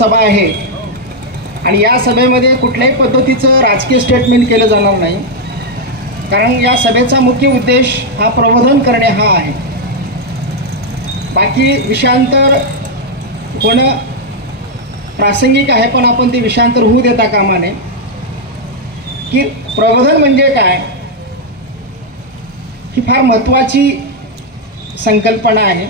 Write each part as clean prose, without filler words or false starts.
सभा आहे आणि या सभेमध्ये कुठल्याही पद्धतीचं राजकीय स्टेटमेंट केलं जाणार नाही, कारण या सभेचा मुख्य उद्देश हा प्रबोधन करणे हा आहे. बाकी विषयांतर होणं प्रासंगिक आहे, पण आपण ते विषयांतर होऊ देता कामा नये. की प्रबोधन म्हणजे काय ही फार महत्त्वाची संकल्पना आहे.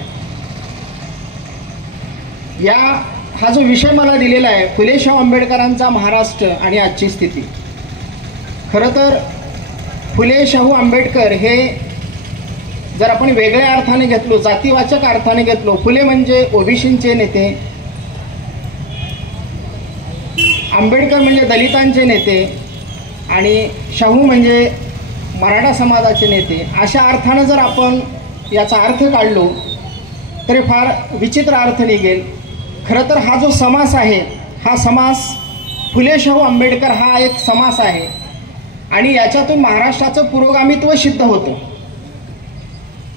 हा जो विषय मला दिलेला आहे, फुले शाहू आंबेडकरांचा महाराष्ट्र आणि आजची स्थिती. खरं तर फुले शाहू आंबेडकर हे जर आपण वेगळ्या अर्थाने घेतलो, जातीवाचक अर्थाने घेतलो, फुले म्हणजे ओबीसींचे नेते, आंबेडकर म्हणजे दलितांचे नेते आणि शाहू म्हणजे मराठा समाजाचे नेते, अशा अर्थानं जर आपण याचा अर्थ काढलो तरी फार विचित्र अर्थ निघेल. खरं तर हा जो समास आहे, हा समास फुले शाहू आंबेडकर हा एक समास आहे आणि याच्यातून महाराष्ट्राचं पुरोगामित्व सिद्ध होतं.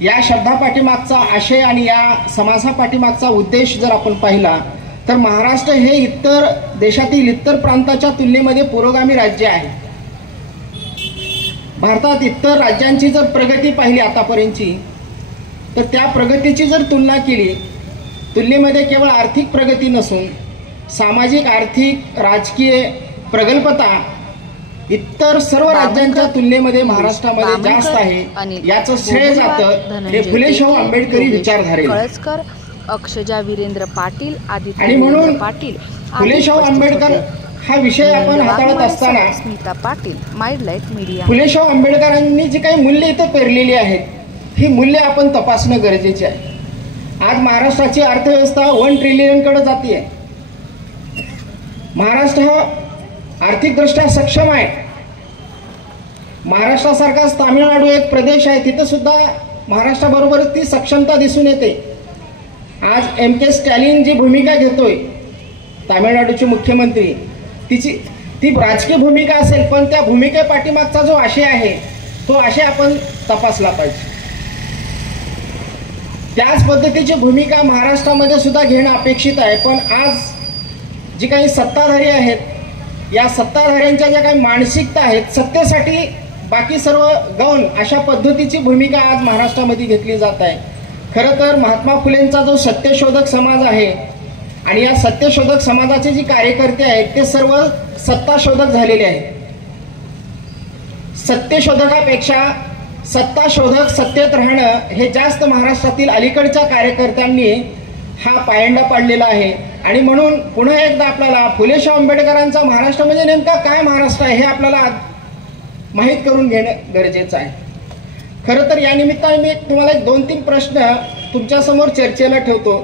या शब्दापाठीमागचा आशय आणि या समासापाठीमागचा उद्देश जर आपण पाहिला तर महाराष्ट्र हे इतर देशातील इतर प्रांताच्या तुलनेमध्ये पुरोगामी राज्य आहे. भारतात इतर राज्यांची जर प्रगती पाहिली आतापर्यंतची तर त्या प्रगतीची जर तुलना केली, तुलनेमध्ये केवळ आर्थिक प्रगती नसून सामाजिक, आर्थिक, राजकीय प्रगल्भता इतर सर्व राज्यांच्या तुलनेमध्ये महाराष्ट्रामध्ये जास्त आहे. याचं श्रेय जातं हे फुले शाहू आंबेडकरी विचारधारेला. अक्षजा वीरेंद्र पाटील, आणि म्हणून फुले शाहू आंबेडकर हा विषय आपण हाताळत असताना स्मिता पाटील, माइंडलाइट मीडिया, फुले शाहू आंबेडकरांनी जी काही मूल्य इथं पेरलेली आहेत ही मूल्य आपण तपासणं गरजेचे आहे. आज महाराष्ट्राची अर्थव्यवस्था 1 ट्रिलियनकडे जाते आहे. महाराष्ट्र हा आर्थिकदृष्ट्या सक्षम आहे. महाराष्ट्रासारखाच तामिळनाडू एक प्रदेश आहे, तिथं सुद्धा महाराष्ट्राबरोबर ती सक्षमता दिसून येते. आज MK स्टॅलिन जी भूमिका घेतोय, तामिळनाडूचे मुख्यमंत्री, ती राजकीय भूमिका असेल, पण त्या भूमिकेपाठीमागचा जो आशय आहे तो आशय आपण तपासला पाहिजे. त्याच पद्धतीची भूमिका महाराष्ट्रामध्ये सुद्धा घेणं अपेक्षित आहे. पण आज जी काही सत्ताधारी आहेत, या सत्ताधाऱ्यांच्या ज्या काही मानसिकता आहेत, सत्तेसाठी बाकी सर्व गौण, अशा पद्धतीची भूमिका आज महाराष्ट्रामध्ये घेतली जात आहे. खरं तर महात्मा फुलेंचा जो सत्यशोधक समाज आहे आणि या सत्यशोधक समाजाचे जे कार्यकर्ते आहेत ते सर्व सत्ताशोधक झालेले आहेत. सत्यशोधकापेक्षा सत्ताशोधक, सत्तेत राहणं हे जास्त महाराष्ट्रातील अलीकडच्या कार्यकर्त्यांनी हा पायंडा पाडलेला आहे. आणि म्हणून पुन्हा एकदा आपल्याला फुले शाहू आंबेडकरांचा महाराष्ट्र म्हणजे नेमका काय महाराष्ट्र आहे हे आपल्याला माहीत करून घेणं गरजेचं आहे. खरं तर या निमित्ताने मी तुम्हाला 2-3 प्रश्न तुमच्यासमोर चर्चेला ठेवतो.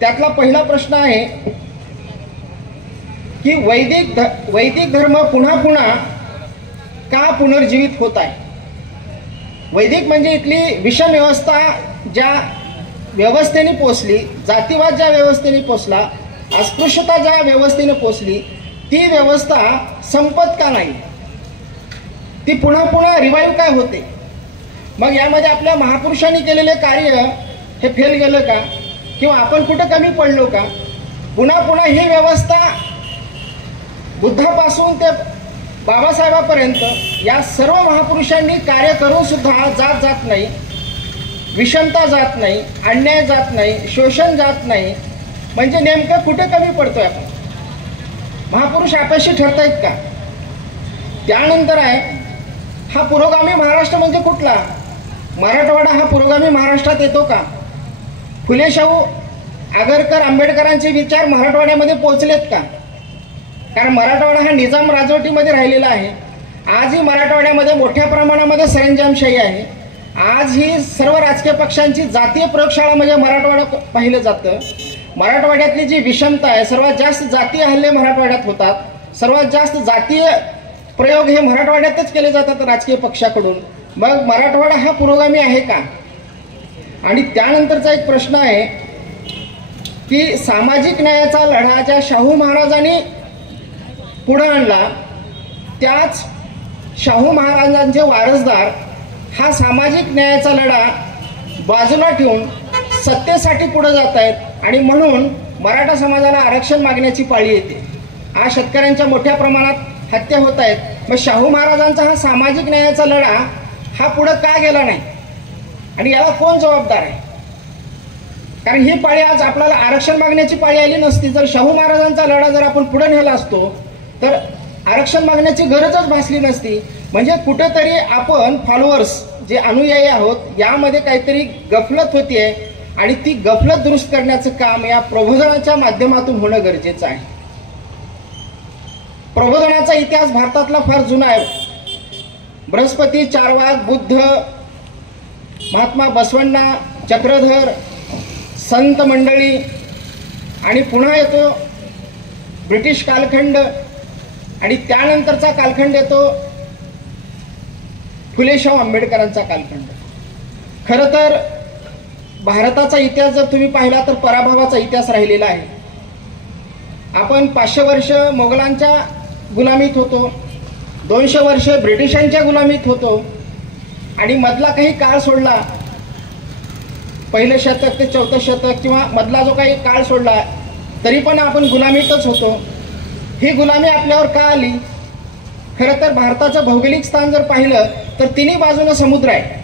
त्यातला पहिला प्रश्न आहे की वैदिक धर्म पुन्हा पुन्हा का पुनर्जीवित होत आहे. वैदिक म्हणजे इथली विषम व्यवस्था ज्या व्यवस्थेने पोचली, जातीवाद ज्या व्यवस्थेने पोचला, अस्पृश्यता ज्या व्यवस्थेने पोचली, ती व्यवस्था संपत का नाही, ती पुन्हा पुन्हा रिवाईव्ह काय होते. मग यामध्ये आपल्या महापुरुषांनी केलेले कार्य हे फेल गेलं का, किंवा आपण कुठं कमी पडलो का. पुन्हा पुन्हा ही व्यवस्था बुद्धापासून ते बाबासाहेबापर्यंत या सर्व महापुरुषांनी कार्य करून सुद्धा जात नाही, विषमता जात नाही, अन्याय जात नाही, शोषण जात नाही. म्हणजे नेमकं कुठे कमी पडतोय आपण. महापुरुष अपयशी ठरतायत का. त्यानंतर आहे हा पुरोगामी महाराष्ट्र म्हणजे कुठला. मराठवाडा हा पुरोगामी महाराष्ट्रात येतो का. फुले शाहू आगरकर आंबेडकरांचे विचार मराठवाड्यामध्ये पोहोचलेत का. कारण मराठवाडा हा निजाम राजवटीमध्ये राहिलेला आहे. आजही मराठवाड्यामध्ये मोठ्या प्रमाणामध्ये सरंजामशाही आहे. आज ही सर्व राजकीय पक्षांची जातीय प्रयोगशाळा म्हणजे मराठवाडा पाहिलं जातं. मराठवाड्यातली जी विषमता आहे, सर्वात जास्त जातीय हल्ले मराठवाड्यात होतात, सर्वात जास्त जातीय प्रयोग हे मराठवाड्यातच केले जातात राजकीय पक्षाकडून. मग मराठवाडा हा पुरोगामी आहे का. आणि त्यानंतरचा एक प्रश्न आहे की सामाजिक न्यायाचा लढा ज्या शाहू महाराजांनी पुढे आणला, त्याच शाहू महाराजांचे वारसदार हा सामाजिक न्यायाचा लढा बाजूला ठेवून सत्तेसाठी पुढे जात आहेत. आणि म्हणून मराठा समाजाला आरक्षण मागण्याची पाळी येते. आज शेतकऱ्यांच्या मोठ्या प्रमाणात हत्या होत आहेत. मग शाहू महाराजांचा हा सामाजिक न्यायाचा लढा हा पुढे का गेला नाही आणि याला कोण जबाबदार आहे? कारण ही पाळी आज आपल्याला आरक्षण मागण्याची पाळी आली नसती जर शाहू महाराजांचा लढा जर आपण पुढे नेला असतो तर आरक्षण मागण्याची गरजच भासली नसती. म्हणजे कुठेतरी आपण फॉलोअर्स जे अनुयायी आहोत यामध्ये काहीतरी गफलत होतीये आणि ती गफलत दुरुस्त करण्याचं काम या प्रबोधनाच्या माध्यमातून होणं गरजेचं आहे. प्रबोधनाचा इतिहास भारतातला फार जुना आहे. बृहस्पती, चार्वाक, बुद्ध, महात्मा बसवण्णा, चक्रधर, संत मंडळी आणि पुन्हा येतो ब्रिटिश कालखंड आणि त्यानंतरचा कालखंड येतो फुले शाहू आंबेडकरांचा कालखंड. खरं तर भारताचा इतिहास जर तुम्ही पाहिला तर पराभवाचा इतिहास राहिलेला आहे. आपण 500 वर्ष मोगलांच्या गुलामीत होतो, 200 वर्ष ब्रिटिशांच्या गुलामीत होतो आणि मधला काही काळ सोडला, पहिलं शतक ते 4थं शतक किंवा मधला जो काही काळ सोडला तरी पण आपण गुलामीतच होतो. ही गुलामी आपल्यावर का आली? खरं तर भारताचं भौगोलिक स्थान जर पाहिलं तर तिन्ही बाजूनं समुद्र आहे.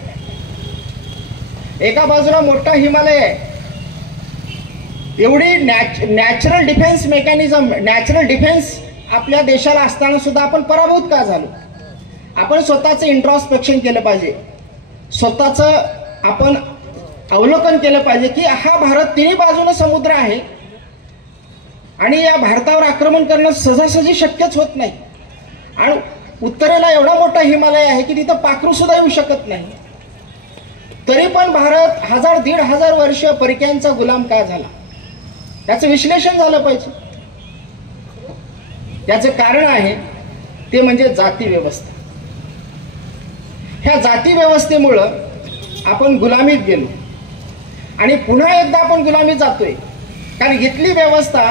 एका बाजूला मोठा हिमालय आहे. एवढी natural defence mechanism, natural defence आपल्या देशाला असताना सुद्धा आपण पराभूत का झालो? आपण स्वतःचं इंट्रॉस्पेक्शन केलं पाहिजे, स्वतःचं आपण अवलोकन केलं पाहिजे की हा भारत तिन्ही बाजूने समुद्र आहे आणि या भारतावर आक्रमण करणं सहजासहजी शक्यच होत नाही. आणि उत्तरेला एवढा मोठा हिमालय आहे की तिथं पाखरू सुद्धा येऊ शकत नाही. तरी पण भारत 1000-1500 वर्ष परक्यांचा गुलाम का झाला? याचं विश्लेषण झालं पाहिजे. याचं कारण आहे ते म्हणजे जाती व्यवस्था. ह्या जाती व्यवस्थेमुळं आपण गुलामीत गेलो आणि पुन्हा एकदा आपण गुलामीत जातोय. कारण इथली व्यवस्था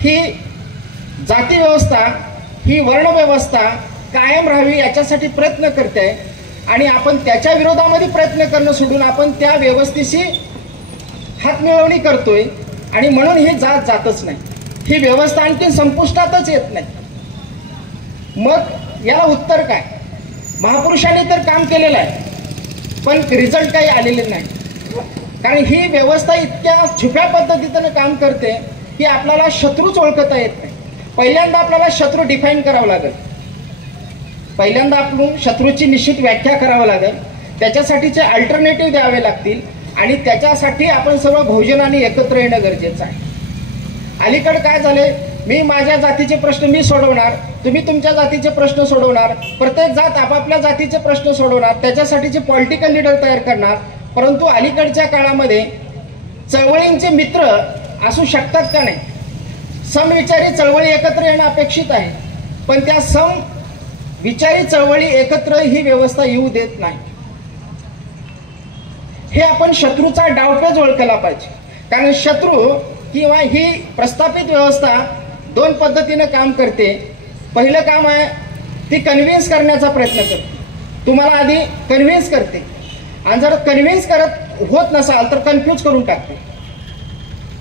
ही जाती व्यवस्था, ही वर्ण व्यवस्था कायम राहावी याच्यासाठी प्रयत्न करते आणि आपण त्याच्या विरोधामध्ये प्रयत्न करणं सोडून आपण त्या व्यवस्थेशी हातमिळवणी करतोय आणि म्हणून ही जातच नाही. ही व्यवस्था आणखी संपुष्टातच येत नाही. मग याला उत्तर काय? महापुरुषांनी तर काम केलेलं आहे पण रिझल्ट काही आलेले नाही. कारण ही व्यवस्था इतक्या छुप्या पद्धतीनं काम करते की आपल्याला शत्रूच ओळखता येत नाही. पहिल्यांदा आपल्याला शत्रू डिफाईन करावं लागेल, पहिल्यांदा आपण शत्रूची निश्चित व्याख्या करावं लागेल, त्याच्यासाठीचे अल्टरनेटिव्ह द्यावे लागतील आणि त्याच्यासाठी आपण सर्व बहुजनांनी एकत्र येणं गरजेचं आहे. अलीकडे काय झाले, मी माझ्या जातीचे प्रश्न मी सोडवणार, तुम्ही तुमच्या जातीचे प्रश्न सोडवणार, प्रत्येक जात आपापल्या जातीचे प्रश्न सोडवणार, त्याच्यासाठीचे पॉलिटिकल लीडर तयार करणार. परंतु अलीकडच्या काळामध्ये चळवळींचे मित्र असू शकतात का नाही? समविचारी चळवळी एकत्र येणं अपेक्षित आहे पण त्या समविचारी चळवळी एकत्र ही व्यवस्था येऊ देत नाही. हे आपण शत्रूचा डावपेच ओळखला पाहिजे. कारण शत्रू किंवा ही प्रस्थापित व्यवस्था दोन पद्धतीने काम करते. पहिलं काम आहे ती कन्व्हिन्स करण्याचा प्रयत्न करते, तुम्हाला आधी कन्व्हिन्स करते आणि जर कन्व्हिन्स करत होत नसाल तर कन्फ्यूज करून टाकते,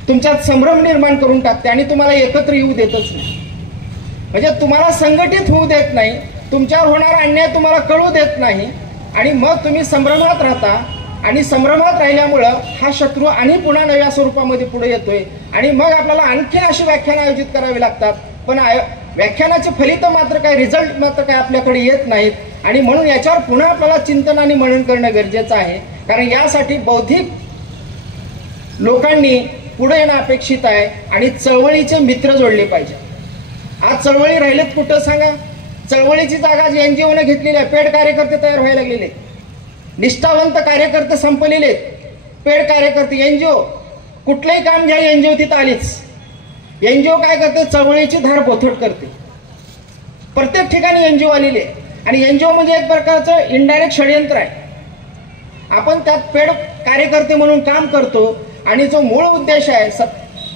तुमच्यात संभ्रम निर्माण करून टाकते आणि तुम्हाला एकत्र येऊ देतच नाही. म्हणजे तुम्हाला संघटित होऊ देत नाही, तुमच्यावर होणारा अन्याय तुम्हाला कळू देत नाही आणि मग तुम्ही संभ्रमात राहता आणि संभ्रमात राहिल्यामुळं हा शत्रू आणि पुन्हा नव्या स्वरूपामध्ये पुढे येतोय आणि मग आपल्याला आणखी अशी व्याख्यानं आयोजित करावी लागतात. पण व्याख्यानाचे फलित मात्र काय, रिझल्ट मात्र काय आपल्याकडे येत नाहीत आणि म्हणून याच्यावर पुन्हा आपल्याला चिंतन आणि मनन करणं गरजेचं आहे. कारण यासाठी बौद्धिक लोकांनी पुढे येणं अपेक्षित आहे आणि चळवळीचे मित्र जोडले पाहिजे. आज चळवळी राहिलेत कुठं सांगा? चळवळीची जागा जी NGOने घेतलेली आहे, पेड कार्यकर्ते तयार व्हायला लागलेले, निष्ठावंत कार्यकर्ते संपलेले, पेड कार्यकर्ते. NGO कुठलंही काम घ्या, NGO तिथं आलीच. NGO काय करते? चळवळीची धार बोथट करते. प्रत्येक ठिकाणी NGO आलेले आणि NGO म्हणजे एक प्रकारचं इनडायरेक्ट षडयंत्र आहे. आपण त्यात पेड कार्यकर्ते म्हणून काम करतो आणि जो मूळ उद्देश आहे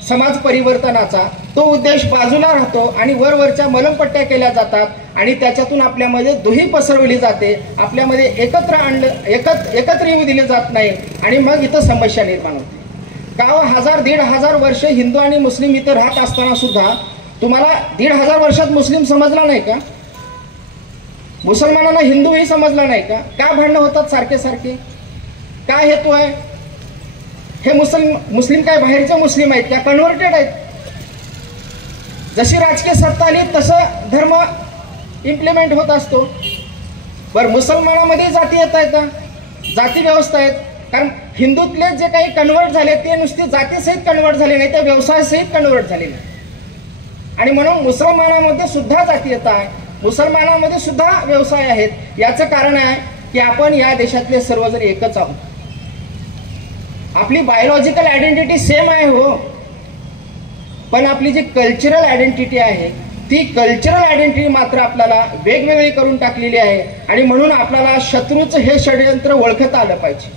समाज परिवर्तनाचा तो उद्देश बाजूला राहतो आणि वरवरच्या मलमपट्ट्या केल्या जातात आणि त्याच्यातून आपल्यामध्ये दुही पसरवली जाते, आपल्यामध्ये एकत्र येऊ दिले जात नाही आणि मग इथं समस्या निर्माण होते. गाव 1000-1500 वर्ष हिंदू आणि मुस्लिम इथे राहत असताना सुद्धा तुम्हाला 1500 वर्षात मुस्लिम समजला नाही का? मुसलमानांना हिंदूही समजला नाही का? का भांडणं होतात सारखे सारखे? काय हेतू आहे? हे मुस्लिम काय बाहेरचे मुस्लिम आहेत का? कन्व्हर्टेड आहेत. जशी राजकीय सत्ता आली तसं धर्म इम्प्लिमेंट होत असतो. बरं, मुसलमानामध्ये जाती येत आहेत का? जाती व्यवस्था आहेत. कारण हिंदूतले जे काही कन्वर्ट झाले ते नुसते जातीसहित कन्वर्ट झाले नाही, ते व्यवसायासहित कन्वर्ट झालेले. आणि म्हणून मुसलमानामध्ये सुद्धा जाती येत आहे, मुसलमानामध्ये सुद्धा व्यवसाय आहेत. याचं कारण आहे की आपण या देशातले सर्वजण एकच आहोत. आपली बायोलॉजिकल आयडेंटिटी सेम आहे हो, पण आपली जी कल्चरल आयडेंटिटी आहे ती कल्चरल आयडेंटिटी मात्र आपल्याला वेगवेगळी करून टाकलेली आहे. आणि म्हणून आपल्याला शत्रूचं हे षडयंत्र ओळखता आलं पाहिजे.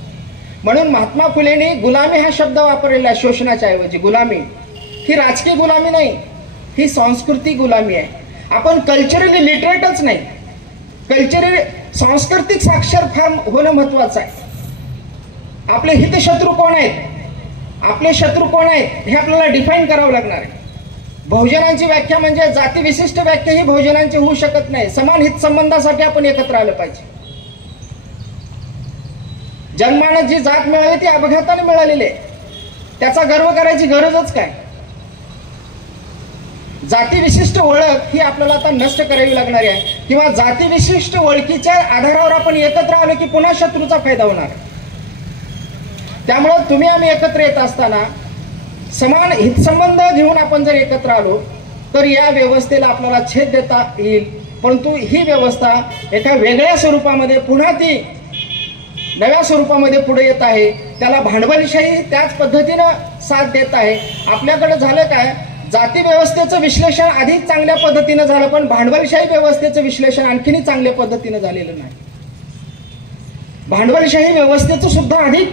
म्हणून महात्मा फुलेंनी गुलामी हा शब्द वापरलेला आहे. शोषणाच्या ऐवजी गुलामी ही राजकीय गुलामी नाही, ही सांस्कृतिक गुलामी आहे. आपण कल्चरली लिटरेटच नाही, कल्चरली सांस्कृतिक साक्षर फार होणं महत्वाचं आहे. आपले हितशत्रू कोण आहेत, आपले शत्रू कोण आहेत हे आपल्याला डिफाईन करावं लागणार आहे. बहुजनांची व्याख्या म्हणजे जाती विशिष्ट व्याख्या ही बहुजनांची होऊ शकत नाही. समान हित संबंधासाठी आपण एकत्र आलं पाहिजे. जन्मानं जी जात मिळाली ती अपघाताने मिळालेली आहे, त्याचा गर्व करायची गरजच काय? जाती विशिष्ट ओळख ही आपल्याला आता नष्ट करावी लागणार आहे. किंवा जाती विशिष्ट ओळखीच्या आधारावर आपण एकत्र आलो की पुन्हा शत्रूचा फायदा होणार. त्यामुळे तुम्ही आम्ही एकत्र येत असताना समान हितसंबंध घेऊन आपण जर एकत्र आलो तर या व्यवस्थेला आपल्याला छेद देता येईल. परंतु ही व्यवस्था एका वेगळ्या स्वरूपामध्ये पुन्हा ती नव्या स्वरूपामध्ये पुढे येत आहे. त्याला भांडवलशाही त्याच पद्धतीनं साथ देत आहे. आपल्याकडे झालं काय, जाती व्यवस्थेचं विश्लेषण अधिक चांगल्या पद्धतीनं झालं, पण भांडवलशाही व्यवस्थेचं विश्लेषण आणखीनही चांगल्या पद्धतीनं झालेलं नाही. भांडवलशाही व्यवस्थेचं सुद्धा अधिक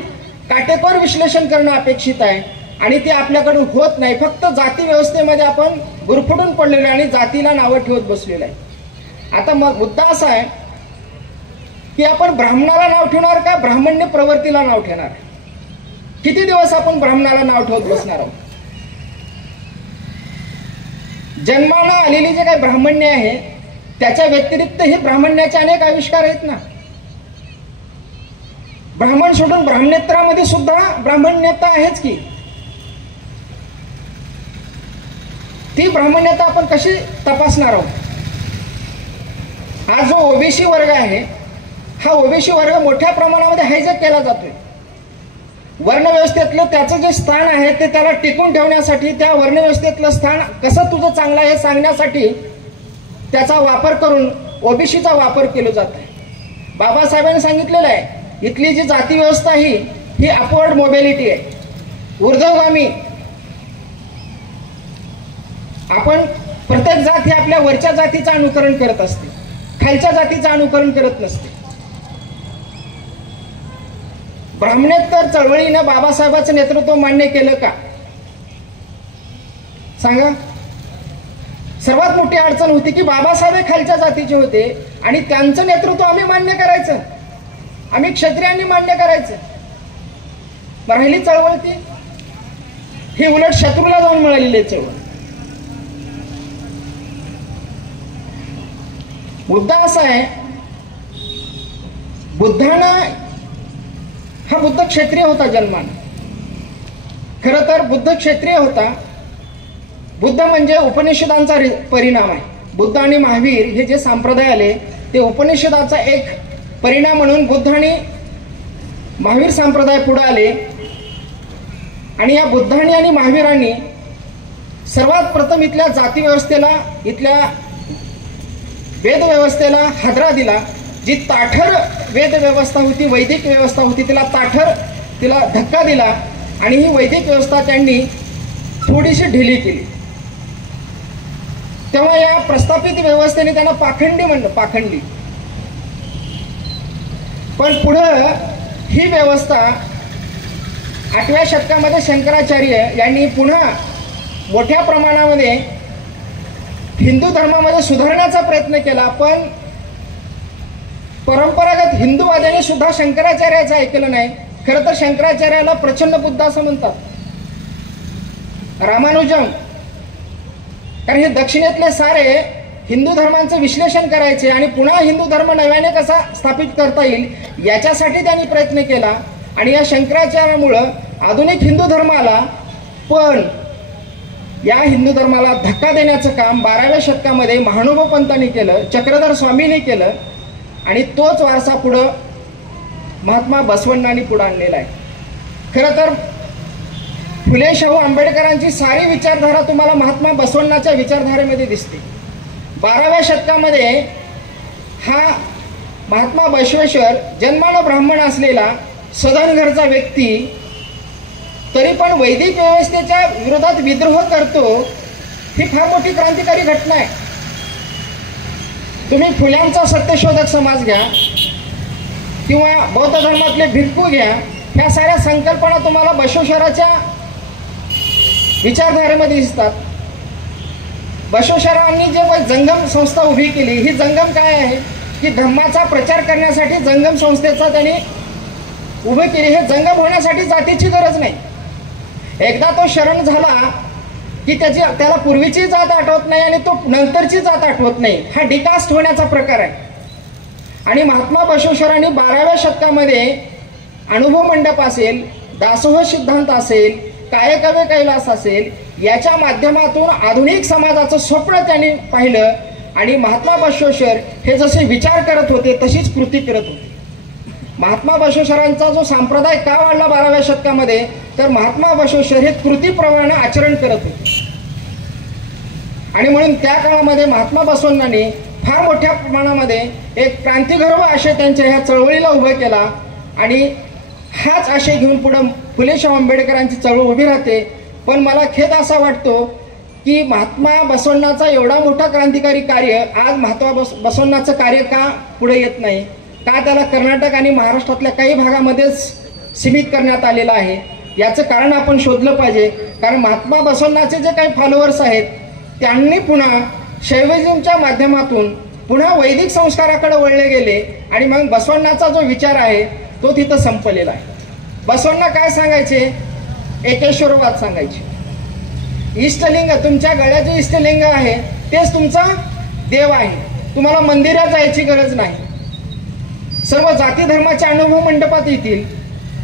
काटेकोर विश्लेषण करणं अपेक्षित आहे आणि ते आपल्याकडून होत नाही. फक्त जाती व्यवस्थेमध्ये आपण गुरफटून पडलेलो आहे आणि जातीला नावं ठेवत बसलेलं आहे. आता मग मुद्दा असा आहे की आपण ब्राह्मणाला नाव ठेवणार का ब्राह्मण्य प्रवृत्तीला नाव ठेवणार? किती दिवस आपण ब्राह्मणाला नाव ठेवत बसणार आहोत? जन्मानं आलेली जे काही ब्राह्मण्य आहे त्याच्या व्यतिरिक्त हे ब्राह्मण्याचे अनेक आविष्कार आहेत ना. ब्राह्मण सोडून ब्राह्मणेतरामध्ये सुद्धा ब्राह्मण्यता आहेच की. ती ब्राह्मण्यता आपण कशी तपासणार आहोत? हा जो ओबीसी वर्ग आहे हा ओबीसी वर्ग मोठ्या प्रमाणामध्ये हायजॅक केला जातोय. वर्णव्यवस्थेतलं त्याचं जे स्थान आहे ते त्याला टिकून ठेवण्यासाठी, त्या वर्णव्यवस्थेतलं स्थान कसं तुझं चांगलं आहे सांगण्यासाठी त्याचा वापर करून ओबीसीचा वापर केला जात आहे. बाबासाहेबांनी सांगितलेलं आहे इथली जी जाती व्यवस्था ही अपवर्ड मोबिलिटी आहे, ऊर्ध्वगामी. आपण प्रत्येक जात ही आपल्या वरच्या जातीचं अनुकरण करत असते, खालच्या जातीचं अनुकरण करत नसते. ब्राह्मणेतर चळवळीनं बाबासाहेबांचं नेतृत्व मान्य केलं का सांगा? सर्वात मोठी अडचण होती की बाबासाहेब हे खालच्या जातीचे होते आणि त्यांचं नेतृत्व आम्ही मान्य करायचं, आम्ही क्षत्रियांनी मान्य करायचं. राहिली चळवळ ती ही उलट शत्रूला जाऊन मिळालेली चळवळ. मुद्दा असा आहे, बुद्धानं हा बुद्ध क्षत्रिय होता जन्मानं. खरं तर बुद्ध क्षत्रिय होता. बुद्ध म्हणजे उपनिषदांचा परिणाम आहे. बुद्ध आणि महावीर हे जे संप्रदाय आले ते उपनिषदाचा एक परिणाम म्हणून बुद्ध आणि महावीर संप्रदाय पुढे आले. आणि या बुद्धांनी आणि महावीरांनी सर्वात प्रथम इथल्या जाती व्यवस्थेला, इथल्या वेद व्यवस्थेला हादरा दिला. जी ताठर वेद व्यवस्था होती, वैदिक व्यवस्था होती, तिला धक्का दिला आणि ही वैदिक व्यवस्था त्यांनी थोडीशी ढिली केली. तेव्हा या प्रस्थापित व्यवस्थेने त्यांना पाखंडी म्हणलं, पाखंडी. पण पुढं ही व्यवस्था 8व्या शतकामध्ये शंकराचार्य यांनी पुन्हा मोठ्या प्रमाणामध्ये हिंदू धर्मामध्ये सुधारण्याचा प्रयत्न केला. पण परंपरागत हिंदूवाद्यांनी सुद्धा शंकराचार्याचं ऐकलं नाही. खरं तर शंकराचार्याला प्रचंड बुद्ध असं म्हणतात. रामानुजम, कारण हे दक्षिणेतले सारे हिंदू धर्मांचं विश्लेषण करायचे आणि पुन्हा हिंदू धर्म नव्याने कसा स्थापित करता येईल याच्यासाठी त्यांनी प्रयत्न केला. आणि या शंकराचार्यामुळं आधुनिक हिंदू धर्माला, पण या हिंदू धर्माला धक्का देण्याचं काम 12व्या शतकामध्ये महानुभव पंतांनी केलं, चक्रधर स्वामींनी केलं आणि तोच वारसा पुढं महात्मा बसवण्णांनी पुढे आणलेला आहे. खरं तर फुले शाहू आंबेडकरांची सारी विचारधारा तुम्हाला महात्मा बसवण्णाच्या विचारधारेमध्ये दिसते. 12व्या शतकामध्ये हा महात्मा बसवेश्वर जन्मानं ब्राह्मण असलेला सधन घरचा व्यक्ती तरी पण वैदिक व्यवस्थेच्या विरोधात विद्रोह करतो, ही फार मोठी क्रांतिकारी घटना आहे. तुम्ही फुल्यांचा सत्यशोधक समाज घ्या किंवा बौद्ध धर्मातले भिक्खू घ्या, ह्या साऱ्या संकल्पना तुम्हाला बसवेश्वराच्या विचारधारेमध्ये दिसतात. बसवेश्वरांनी जे जंगम संस्था उभी केली, ही जंगम काय आहे की धर्माचा प्रचार करण्यासाठी जंगम संस्थेचा त्यांनी उभे केली. हे जंगम होण्यासाठी जातीची गरज नाही. एकदा तो शरण झाला की त्याला पूर्वीची जात आठवत नाही आणि तो नंतरची जात आठवत नाही. हा डिकास्ट होण्याचा प्रकार आहे. आणि महात्मा बसवेश्वरांनी 12व्या शतकामध्ये अनुभव मंडप असेल, दासोह सिद्धांत असेल, कायकवे कैलास असेल, याच्या माध्यमातून आधुनिक समाजाचं स्वप्न त्यांनी पाहिलं. आणि महात्मा बसवेश्वर हे जसे विचार करत होते तशीच कृती करत होते. महात्मा बसवेश्वरांचा जो संप्रदाय का वाढला 12व्या शतकामध्ये, तर महात्मा बसवेश्वर हे कृतीप्रमाणे आचरण करत होते. आणि म्हणून त्या काळामध्ये महात्मा बसवण्णांनी फार मोठ्या प्रमाणामध्ये एक क्रांतिगर्भ आशय त्यांच्या ह्या चळवळीला उभा केला. आणि हाच आशय घेऊन पुढे फुले शाहू आंबेडकरांची चळवळ उभी राहते. पण मला खेद असा वाटतो की महात्मा बसवण्णाचा एवढा मोठा क्रांतिकारी कार्य आज महात्मा बसवण्णाचं कार्य का पुढे येत नाही, का त्याला कर्नाटक आणि महाराष्ट्रातल्या काही भागामध्येच सीमित करण्यात आलेलं आहे, याचं कारण आपण शोधलं पाहिजे. कारण महात्मा बसवण्णाचे जे काही फॉलोअर्स आहेत त्यांनी पुन्हा शैविझमच्या माध्यमातून पुन्हा वैदिक संस्काराकडे वळले गेले आणि मग बसवण्णाचा जो विचार आहे तो तिथं संपलेला आहे. बसवण्णा काय सांगायचे? एकेश्वरवाद सांगायचे. इष्टलिंग, तुमच्या गळ्याचे इष्टलिंग आहे तेच तुमचा देव आहे, तुम्हाला मंदिरात जायची गरज नाही, सर्व जाती धर्माच्या अनुभव मंडपात येतील.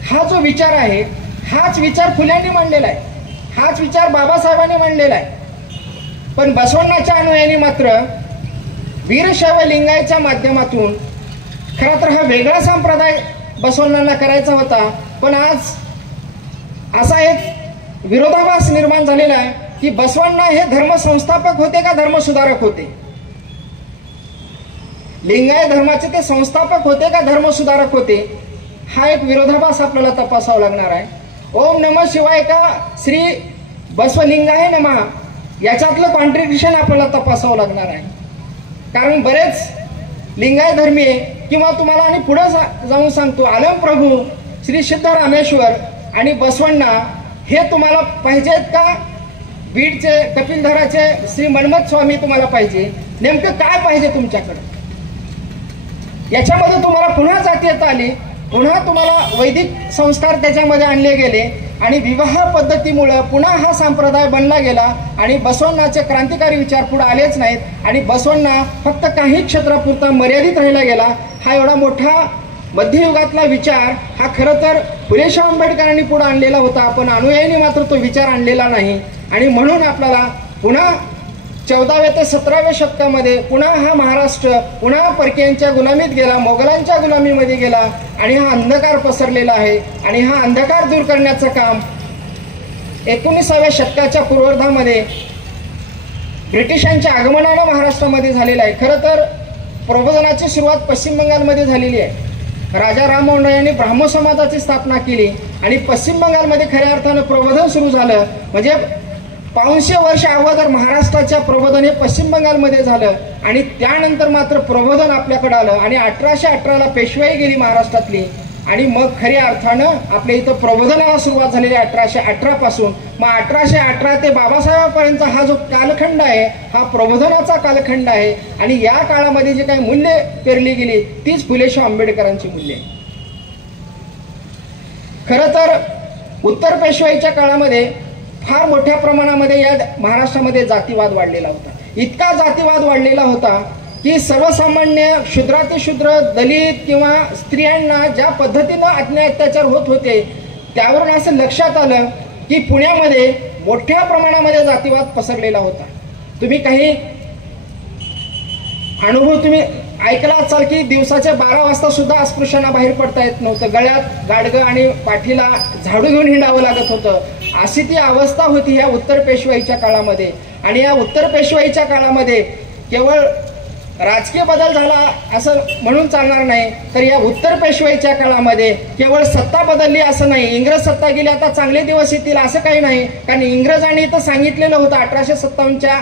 हा जो विचार आहे हाच विचार फुल्यांनी मांडलेला आहे, हाच विचार बाबासाहेबांनी मांडलेला आहे. पण बसवण्णाच्या अनुयायांनी मात्र वीरशैव लिंगायच्या माध्यमातून खरं तर हा वेगळा संप्रदाय बसवण्णांना करायचा होता. पण आज असा एक विरोधाभास निर्माण झालेला आहे की बसवण्णा हे धर्मसंस्थापक होते का धर्मसुधारक होते? लिंगायत धर्माचे ते संस्थापक होते का धर्मसुधारक होते? हा एक विरोधाभास आपल्याला तपासावा लागणार आहे. ओम नमः शिवाय का श्री बसवलिंगाय नमः याच्यातलं कॉन्ट्रिब्युशन आपल्याला तपासावं लागणार आहे. कारण बरेच लिंगायत धर्मीय किंवा तुम्हाला आणि पुढे जाऊन सांगतो आलम प्रभू श्री सिद्धरामेश्वर आणि बसवण्णा हे तुम्हाला पाहिजेत का? बीडचे कपिलधराचे श्री मन्मथ स्वामी तुम्हाला पाहिजे? नेमकं काय पाहिजे तुमच्याकडे? याच्यामध्ये तुम्हाला पुन्हा जातीयता आली, पुन्हा तुम्हाला वैदिक संस्कार त्याच्यामध्ये आणले गेले आणि विवाह पद्धतीमुळे पुन्हा हा संप्रदाय बनला गेला आणि बसवण्णाचे क्रांतिकारी विचार पुढे आलेच नाहीत आणि बसवण्णा फक्त काही क्षेत्रापुरता मर्यादित राहिला गेला. हा एवढा मोठा मध्ययुगातला विचार हा खरं तर फुले शाहू आंबेडकरांनी पुढे आणलेला होता, पण अनुयायांनी मात्र तो विचार आणलेला नाही. आणि म्हणून आपल्याला पुन्हा 14व्या ते 17व्या शतकामध्ये पुन्हा हा महाराष्ट्र पुन्हा परकीयांच्या गुलामीत गेला, मोगलांच्या गुलामीमध्ये गेला आणि हा अंधकार पसरलेला आहे. आणि हा अंधकार दूर करण्याचं काम 19व्या शतकाच्या पूर्वार्धामध्ये ब्रिटिशांच्या आगमनानं महाराष्ट्रामध्ये झालेलं आहे. खरं तर प्रबोधनाची सुरुवात पश्चिम बंगालमध्ये झालेली आहे. राजा राममोहन यांनी ब्राह्मण समाजाची स्थापना केली आणि पश्चिम बंगालमध्ये खऱ्या अर्थानं प्रबोधन सुरू झालं. म्हणजे 500 वर्ष अगोदर महाराष्ट्राच्या प्रबोधन हे पश्चिम बंगालमध्ये झालं आणि त्यानंतर मात्र प्रबोधन आपल्याकडे आलं आणि 1818ला पेशवाई गेली महाराष्ट्रातली आणि मग खऱ्या अर्थानं आपल्या इथं प्रबोधनाला सुरुवात झालेली 1818 पासून. मग 1818 ते बाबासाहेबांपर्यंतचा हा जो कालखंड आहे हा प्रबोधनाचा कालखंड आहे आणि या काळामध्ये जे काही मूल्य पेरली गेली तीच फुले शाहू आंबेडकरांची मूल्य आहे. खरं तर उत्तर पेशवाईच्या काळामध्ये फार मोठ्या प्रमाणामध्ये या महाराष्ट्रामध्ये जातीवाद वाढलेला होता. इतका जातीवाद वाढलेला होता की सर्वसामान्य शूद्रातिशूद्र दलित किंवा स्त्रियांना ज्या पद्धतीनं अन्याय अत्याचार होत होते त्यावरून असं लक्षात आलं की पुण्यामध्ये मोठ्या प्रमाणामध्ये जातीवाद पसरलेला होता. तुम्ही काही अनुभव तुम्ही ऐकला असाल की दिवसाच्या 12 वाजता सुद्धा अस्पृश्यांना बाहेर पडता येत नव्हतं. गळ्यात गाडगं आणि पाठीला झाडू घेऊन हिंडावं लागत होतं. अशी ती अवस्था होती या उत्तर पेशवाईच्या काळामध्ये. आणि या उत्तर पेशवाईच्या काळामध्ये केवळ राजकीय बदल झाला असं म्हणून चालणार नाही, तर या उत्तर पेशवाईच्या काळामध्ये केवळ सत्ता बदलली असं नाही, इंग्रज सत्ता गेली आता चांगले दिवस येतील असं काही नाही. कारण इंग्रजांनी तर सांगितलेलं होतं 1857च्या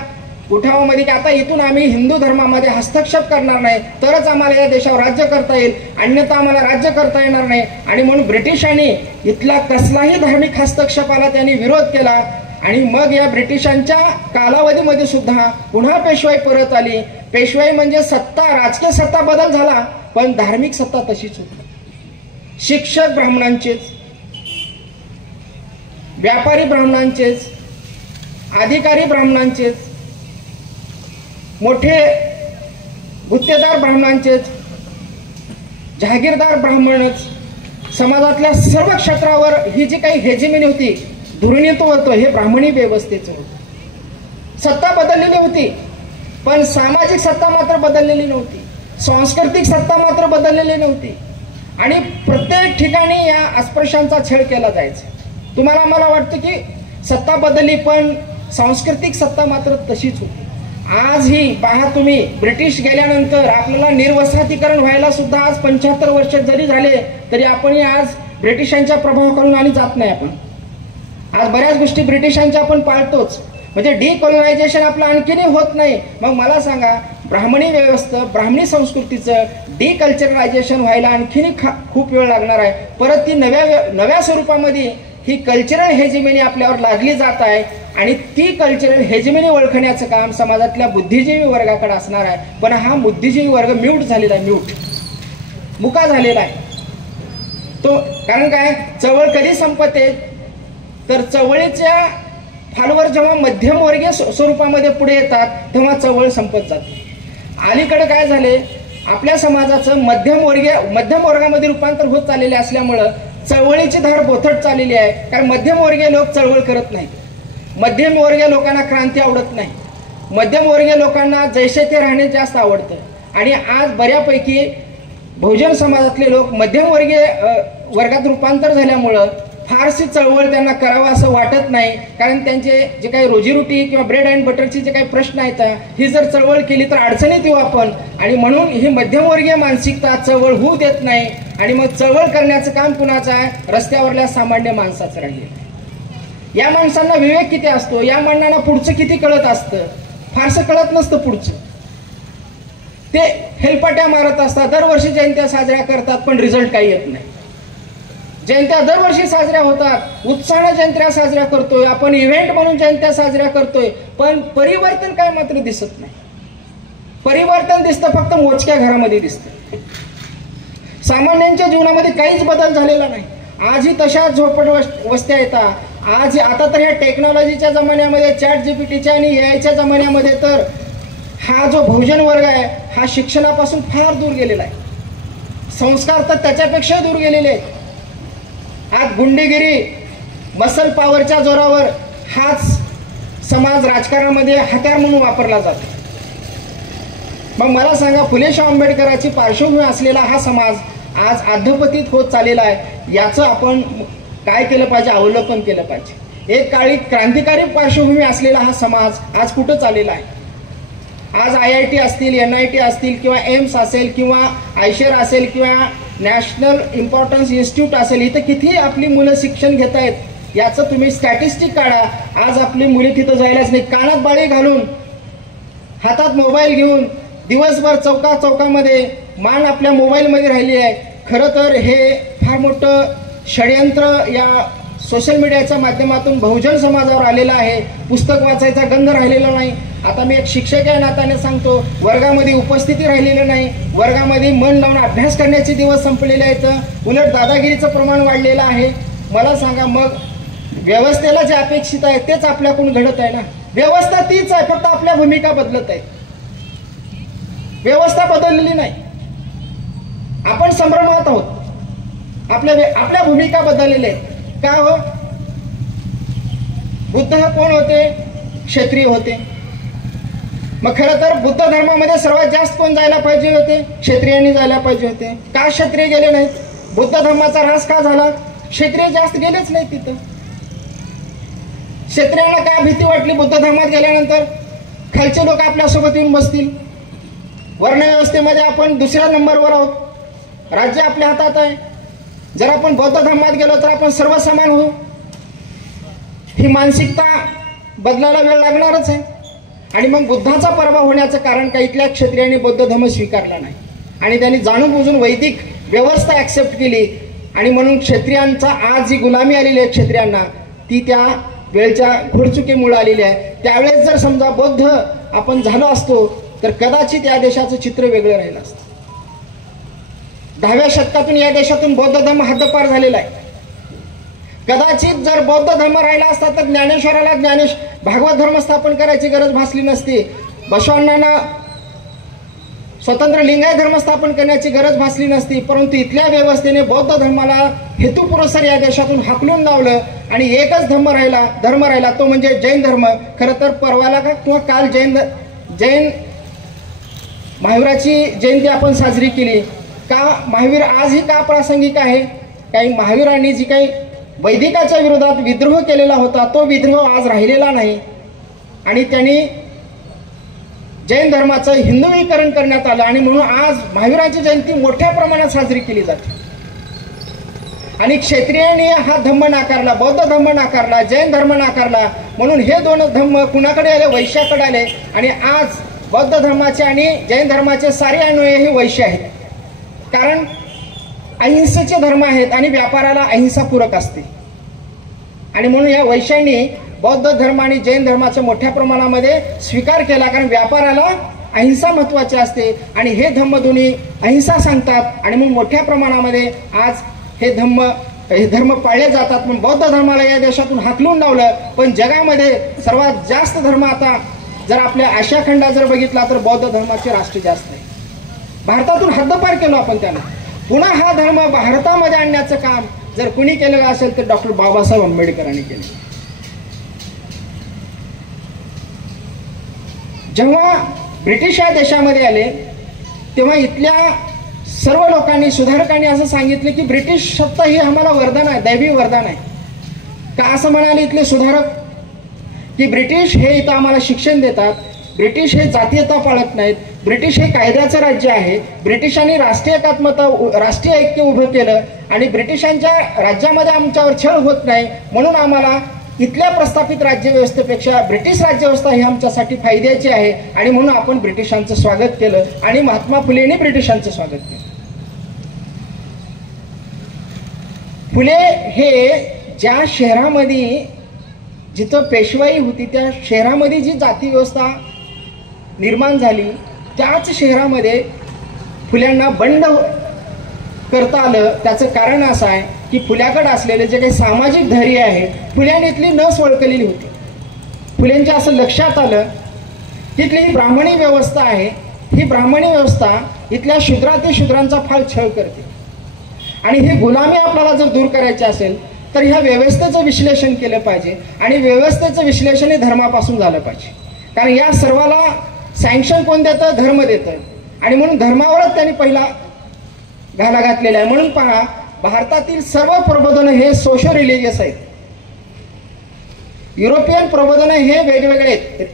उठावामध्ये की आता इथून आम्ही हिंदू धर्मामध्ये हस्तक्षेप करणार नाही, तरच आम्हाला या देशावर राज्य करता येईल, अन्यथा आम्हाला राज्य करता येणार नाही. आणि म्हणून ब्रिटिशांनी इथला कसलाही धार्मिक हस्तक्षेपाला त्यांनी विरोध केला. आणि मग या ब्रिटिशांच्या कालावधीमध्ये सुद्धा पुन्हा पेशवाई परत आली. पेशवाई म्हणजे सत्ता, राजकीय सत्ता बदल झाला पण धार्मिक सत्ता तशीच होती. शिक्षक ब्राह्मणांचेच, व्यापारी ब्राह्मणांचेच, अधिकारी ब्राह्मणांचेच, मोठे गुत्तेदार ब्राह्मणांचेच, जहागीरदार ब्राह्मणच, समाजातल्या सर्व क्षेत्रावर ही जी काही हेजेमनी होती, धुरणीत्व होतं, हे ब्राह्मणी व्यवस्थेचं होतं. सत्ता बदललेली होती पण सामाजिक सत्ता मात्र बदललेली नव्हती, सांस्कृतिक सत्ता मात्र बदललेली नव्हती. आणि प्रत्येक ठिकाणी या अस्पृश्यांचा छळ केला जायचा. तुम्हाला मला वाटतं की सत्ता बदलली पण सांस्कृतिक सत्ता मात्र तशीच होती. आजही पहा तुम्ही, ब्रिटिश गेल्यानंतर आपल्याला निर्वसाहतीकरण व्हायला सुद्धा आज 75 वर्ष जरी झाले तरी आपण आज ब्रिटिशांच्या प्रभावाखालून आणि जात नाही. आपण आज बऱ्याच गोष्टी ब्रिटिशांच्या आपण पाळतोच, म्हणजे डिकॉलनायझेशन आपलं आणखीनही होत नाही. मग मला सांगा, ब्राह्मणी व्यवस्था, ब्राह्मणी संस्कृतीचं डिकल्चरलायझेशन व्हायला आणखीनही खूप वेळ लागणार आहे. परत ती नव्या स्वरूपामध्ये ही कल्चरल हेजिमनी आपल्यावर लादली जात आहे आणि ती कल्चरल हेजिमनी ओळखण्याचं काम समाजातल्या बुद्धिजीवी वर्गाकडे असणार आहे. पण हा बुद्धिजीवी वर्ग म्यूट झालेला आहे, मुका झालेला आहे तो. कारण काय, चळवळ कधी संपते तर चळवळीच्या फालवर जेव्हा मध्यमवर्गीय स्वरूपामध्ये पुढे येतात तेव्हा चळवळ संपत जाते. अलीकडे काय झाले, आपल्या समाजाचं मध्यम वर्गामध्ये रूपांतर होत चाललेले असल्यामुळं चळवळीची धार बोथट चाललेली आहे. कारण मध्यमवर्गीय लोक चळवळ करत नाहीत, मध्यमवर्गीय लोकांना क्रांती आवडत नाही, मध्यमवर्गीय लोकांना जैसे ते राहणे जास्त आवडतं. आणि आज बऱ्यापैकी बहुजन समाजातले लोक मध्यमवर्गीय वर्गात रूपांतर झाल्यामुळं फारशी चळवळ त्यांना करावं असं वाटत नाही. कारण त्यांचे जे काही रोजीरोटी किंवा ब्रेड अँड बटरचे जे काही प्रश्न आहेत, ही जर चळवळ केली तर अडचणीत येऊ आपण. आणि म्हणून ही मध्यमवर्गीय मानसिकता चळवळ होऊ देत नाही. आणि मग चळवळ करण्याचं काम कुणाचं आहे, रस्त्यावरल्या सामान्य माणसाचं राहील. या माणसांना विवेक किती असतो, या माणसांना पुढचं किती कळत असतं, फारसं कळत नसतं पुढचं. ते हेलपाट्या मारत असतात, दरवर्षी जयंत्या साजऱ्या करतात पण रिझल्ट काही येत नाही. जयंत्या दरवर्षी साजऱ्या होतात, उत्साहाने जयंत्या साजऱ्या करतोय आपण, इव्हेंट म्हणून जयंत्या साजऱ्या करतोय, पण परिवर्तन काय मात्र दिसत नाही. परिवर्तन दिसतं फक्त मोजक्या घरामध्ये दिसतं, सामान्यांच्या जीवनामध्ये काहीच बदल झालेला नाही. आजही तशाच झोपड वस्त्या येतात. आज आता तर ह्या टेक्नॉलॉजीच्या जमान्यामध्ये, चॅट जीपीटीच्या आणि एआयच्या जमान्यामध्ये तर हा जो बहुजन वर्ग आहे हा शिक्षणापासून फार दूर गेलेला आहे. संस्कार तर त्याच्यापेक्षा दूर गेलेले आहेत. आज गुंडेगिरी, मसल पॉवरच्या जोरावर हाच समाज राजकारणामध्ये हत्यार म्हणून वापरला जातो. मग मला सांगा, फुले शाहू आंबेडकरांची पार्श्वभूमी असलेला हा समाज आज अधपतित होत चाललेला आहे. याचं आपण काय केलं पाहिजे, अवलोकन केलं पाहिजे. एक काळी क्रांतिकारी पार्श्वभूमी असलेला हा समाज आज कुठं चाललेला आहे. आज IIT असतील, NIT असतील किंवा एम्स असेल किंवा आयशर असेल किंवा नॅशनल इम्पॉर्टन्स इन्स्टिट्यूट असेल, इथं किती आपली मुलं शिक्षण घेत आहेत याचं तुम्ही स्टॅटिस्टिक काढा. आज आपली मुले तिथं जायलाच नाही, कानात बाळी घालून, हातात मोबाईल घेऊन दिवसभर चौकामध्ये मान आपल्या मोबाईलमध्ये राहिली आहे. खरं तर हे फार मोठं षडयंत्र या सोशल मीडियाच्या माध्यमातून बहुजन समाजावर आलेला आहे. पुस्तक वाचायचा गंध राहिलेला नाही. आता मी एक शिक्षक या नात्याने सांगतो, वर्गामध्ये उपस्थिती राहिलेलं नाही, वर्गामध्ये मन लावून अभ्यास करण्याचे दिवस संपलेले आहेत, उलट दादागिरीचं प्रमाण वाढलेलं आहे. मला सांगा, मग व्यवस्थेला जे अपेक्षित आहे तेच आपल्याकडून घडत आहे ना. व्यवस्था तीच आहे, फक्त आपल्या भूमिका बदलत आहे. व्यवस्था बदललेली नाही, आपण संभ्रमात आहोत. आपल्या भूमिका बदललेल्या आहेत. का हो? बुद्ध कोण होते? क्षत्रिय होते. मग खरं तर बुद्ध धर्मामध्ये सर्वात जास्त कोण जायला पाहिजे होते? क्षत्रियांनी जायला पाहिजे होते. का क्षत्रिय गेले नाहीत? बुद्ध धर्माचा ऱ्हास का झाला? क्षत्रिय जास्त गेलेच नाही तिथं. क्षत्रियांना काय भीती वाटली बुद्ध धर्मात गेल्यानंतर? खालचे लोक आपल्यासोबत येऊन बसतील. वर्णव्यवस्थेमध्ये आपण दुसऱ्या नंबरवर आहोत, राज्य आपल्या हातात आहे. जर आपण बौद्ध धर्मात गेलो तर आपण सर्व समान होऊ. ही मानसिकता बदलायला वेळ लागणारच आहे. आणि मग बुद्धाचा पराभव होण्याचं कारण काय? इथल्या क्षत्रियांनी बौद्ध धर्म स्वीकारला नाही आणि त्यांनी जाणून बुजून वैदिक व्यवस्था ऍक्सेप्ट केली. आणि म्हणून क्षत्रियांचा आज जी गुलामी आलेली आहे क्षत्रियांना, ती त्या वेळच्या घोडचुकीमुळे आलेली आहे. त्यावेळेस जर समजा बौद्ध आपण झालो असतो तर कदाचित या देशाचं चित्र वेगळं राहिलं असतं. 10व्या शतकातून या देशातून बौद्ध धर्म हद्दपार झालेला आहे. कदाचित जर बौद्ध धर्म राहिला असता तर ज्ञानेश्वराला भागवत धर्म स्थापन करायची गरज भासली नसती. बसवांना स्वतंत्र लिंगायत धर्म स्थापन करण्याची गरज भासली नसती. परंतु इथल्या व्यवस्थेने बौद्ध धर्माला हेतुपुरस्सर या देशातून हाकलून लावलं आणि एकच धर्म राहिला, तो म्हणजे जैन धर्म. खरं तर परवाला का किंवा काल जैन महावीराची जयंती आपण साजरी केली. का महावीर आजही का प्रासंगिक आहे? काही महावीरांनी जी काही वैदिकाच्या विरोधात विद्रोह केलेला होता तो विद्रोह आज राहिलेला नाही आणि त्यांनी जैन धर्माचं हिंदुईकरण करण्यात आलं आणि म्हणून आज महावीरांची जयंती मोठ्या प्रमाणात साजरी केली जाते. आणि क्षत्रियांनी हा धर्म नाकारला, बौद्ध धर्म नाकारला, जैन धर्म नाकारला. म्हणून हे दोन धर्म कुणाकडे आले? वैश्याकडे आले. आणि आज बौद्ध धर्माचे आणि जैन धर्माचे सारे अन्वय हे वैश्य आहेत. कारण अहिंसेचे धर्म आहेत आणि व्यापाराला अहिंसा पूरक असते. आणि म्हणून या वैश्यांनी बौद्ध धर्म आणि जैन धर्माचा मोठ्या प्रमाणामध्ये स्वीकार केला. कारण व्यापाराला अहिंसा महत्त्वाची असते आणि हे धर्म दोन्ही अहिंसा सांगतात आणि मग मोठ्या प्रमाणामध्ये आज हे धर्म पाळले जातात. पण बौद्ध धर्माला या देशातून हाकलून लावलं. पण जगामध्ये सर्वात जास्त धर्म आता जर आपल्या आशिया खंडात जर बघितला तर बौद्ध धर्माचे राष्ट्र जास्त आहे. भारतातून हद्दपार केलो आपण त्यांना. पुन्हा हा धर्म भारतामध्ये आणण्याचं काम जर कुणी केलेलं असेल तर डॉक्टर बाबासाहेब आंबेडकरांनी केले. जेव्हा ब्रिटिश या देशामध्ये आले तेव्हा इथल्या सर्व लोकांनी, सुधारकांनी असं सांगितलं की ब्रिटिश सत्ता ही आम्हाला वरदान आहे, दैवी वरदान आहे. का असं म्हणाले इथले सुधारक? की ब्रिटिश हे इथं आम्हाला शिक्षण देतात, ब्रिटिश हे जातीयता पाळत नाहीत, ब्रिटिश हे कायद्याचं राज्य आहे, ब्रिटिशांनी राष्ट्रीय एकात्मता, राष्ट्रीय ऐक्य उभं केलं आणि ब्रिटिशांच्या राज्यामध्ये आमच्यावर छळ होत नाही. म्हणून आम्हाला इथल्या प्रस्थापित राज्यव्यवस्थेपेक्षा ब्रिटिश राज्यव्यवस्था ही आमच्यासाठी फायद्याची आहे आणि म्हणून आपण ब्रिटिशांचं स्वागत केलं आणि महात्मा फुलेंनी ब्रिटिशांचं स्वागत केलं. फुले हे ज्या शहरामध्ये जिथं पेशवाई होती त्या शहरामध्ये जी जाती व्यवस्था निर्माण झाली त्याच शहरामध्ये फुल्यांना बंड करता आलं. त्याचं कारण असं आहे की फुल्याकडे असलेले जे काही सामाजिक धैर्य आहे फुल्यांनी इथली नस वळकलेली होती. फुल्यांच्या असं लक्षात आलं की इथली ही ब्राह्मणी व्यवस्था आहे, ही ब्राह्मणी व्यवस्था इथल्या शूद्रांचा फार छळ करते आणि ही गुलामी आपल्याला जर दूर करायची असेल तर ह्या व्यवस्थेचं विश्लेषण केलं पाहिजे आणि व्यवस्थेचं विश्लेषण हे धर्मापासून झालं पाहिजे. कारण या सर्वाला सँक्शन कोण देतं? धर्म देतं आणि म्हणून धर्मावरच त्यांनी पहिला घाला घातलेला आहे. म्हणून पहा, भारतातील सर्व प्रबोधन हे सोशो रिलिजियस आहेत. युरोपियन प्रबोधन हे वेगवेगळे आहेत.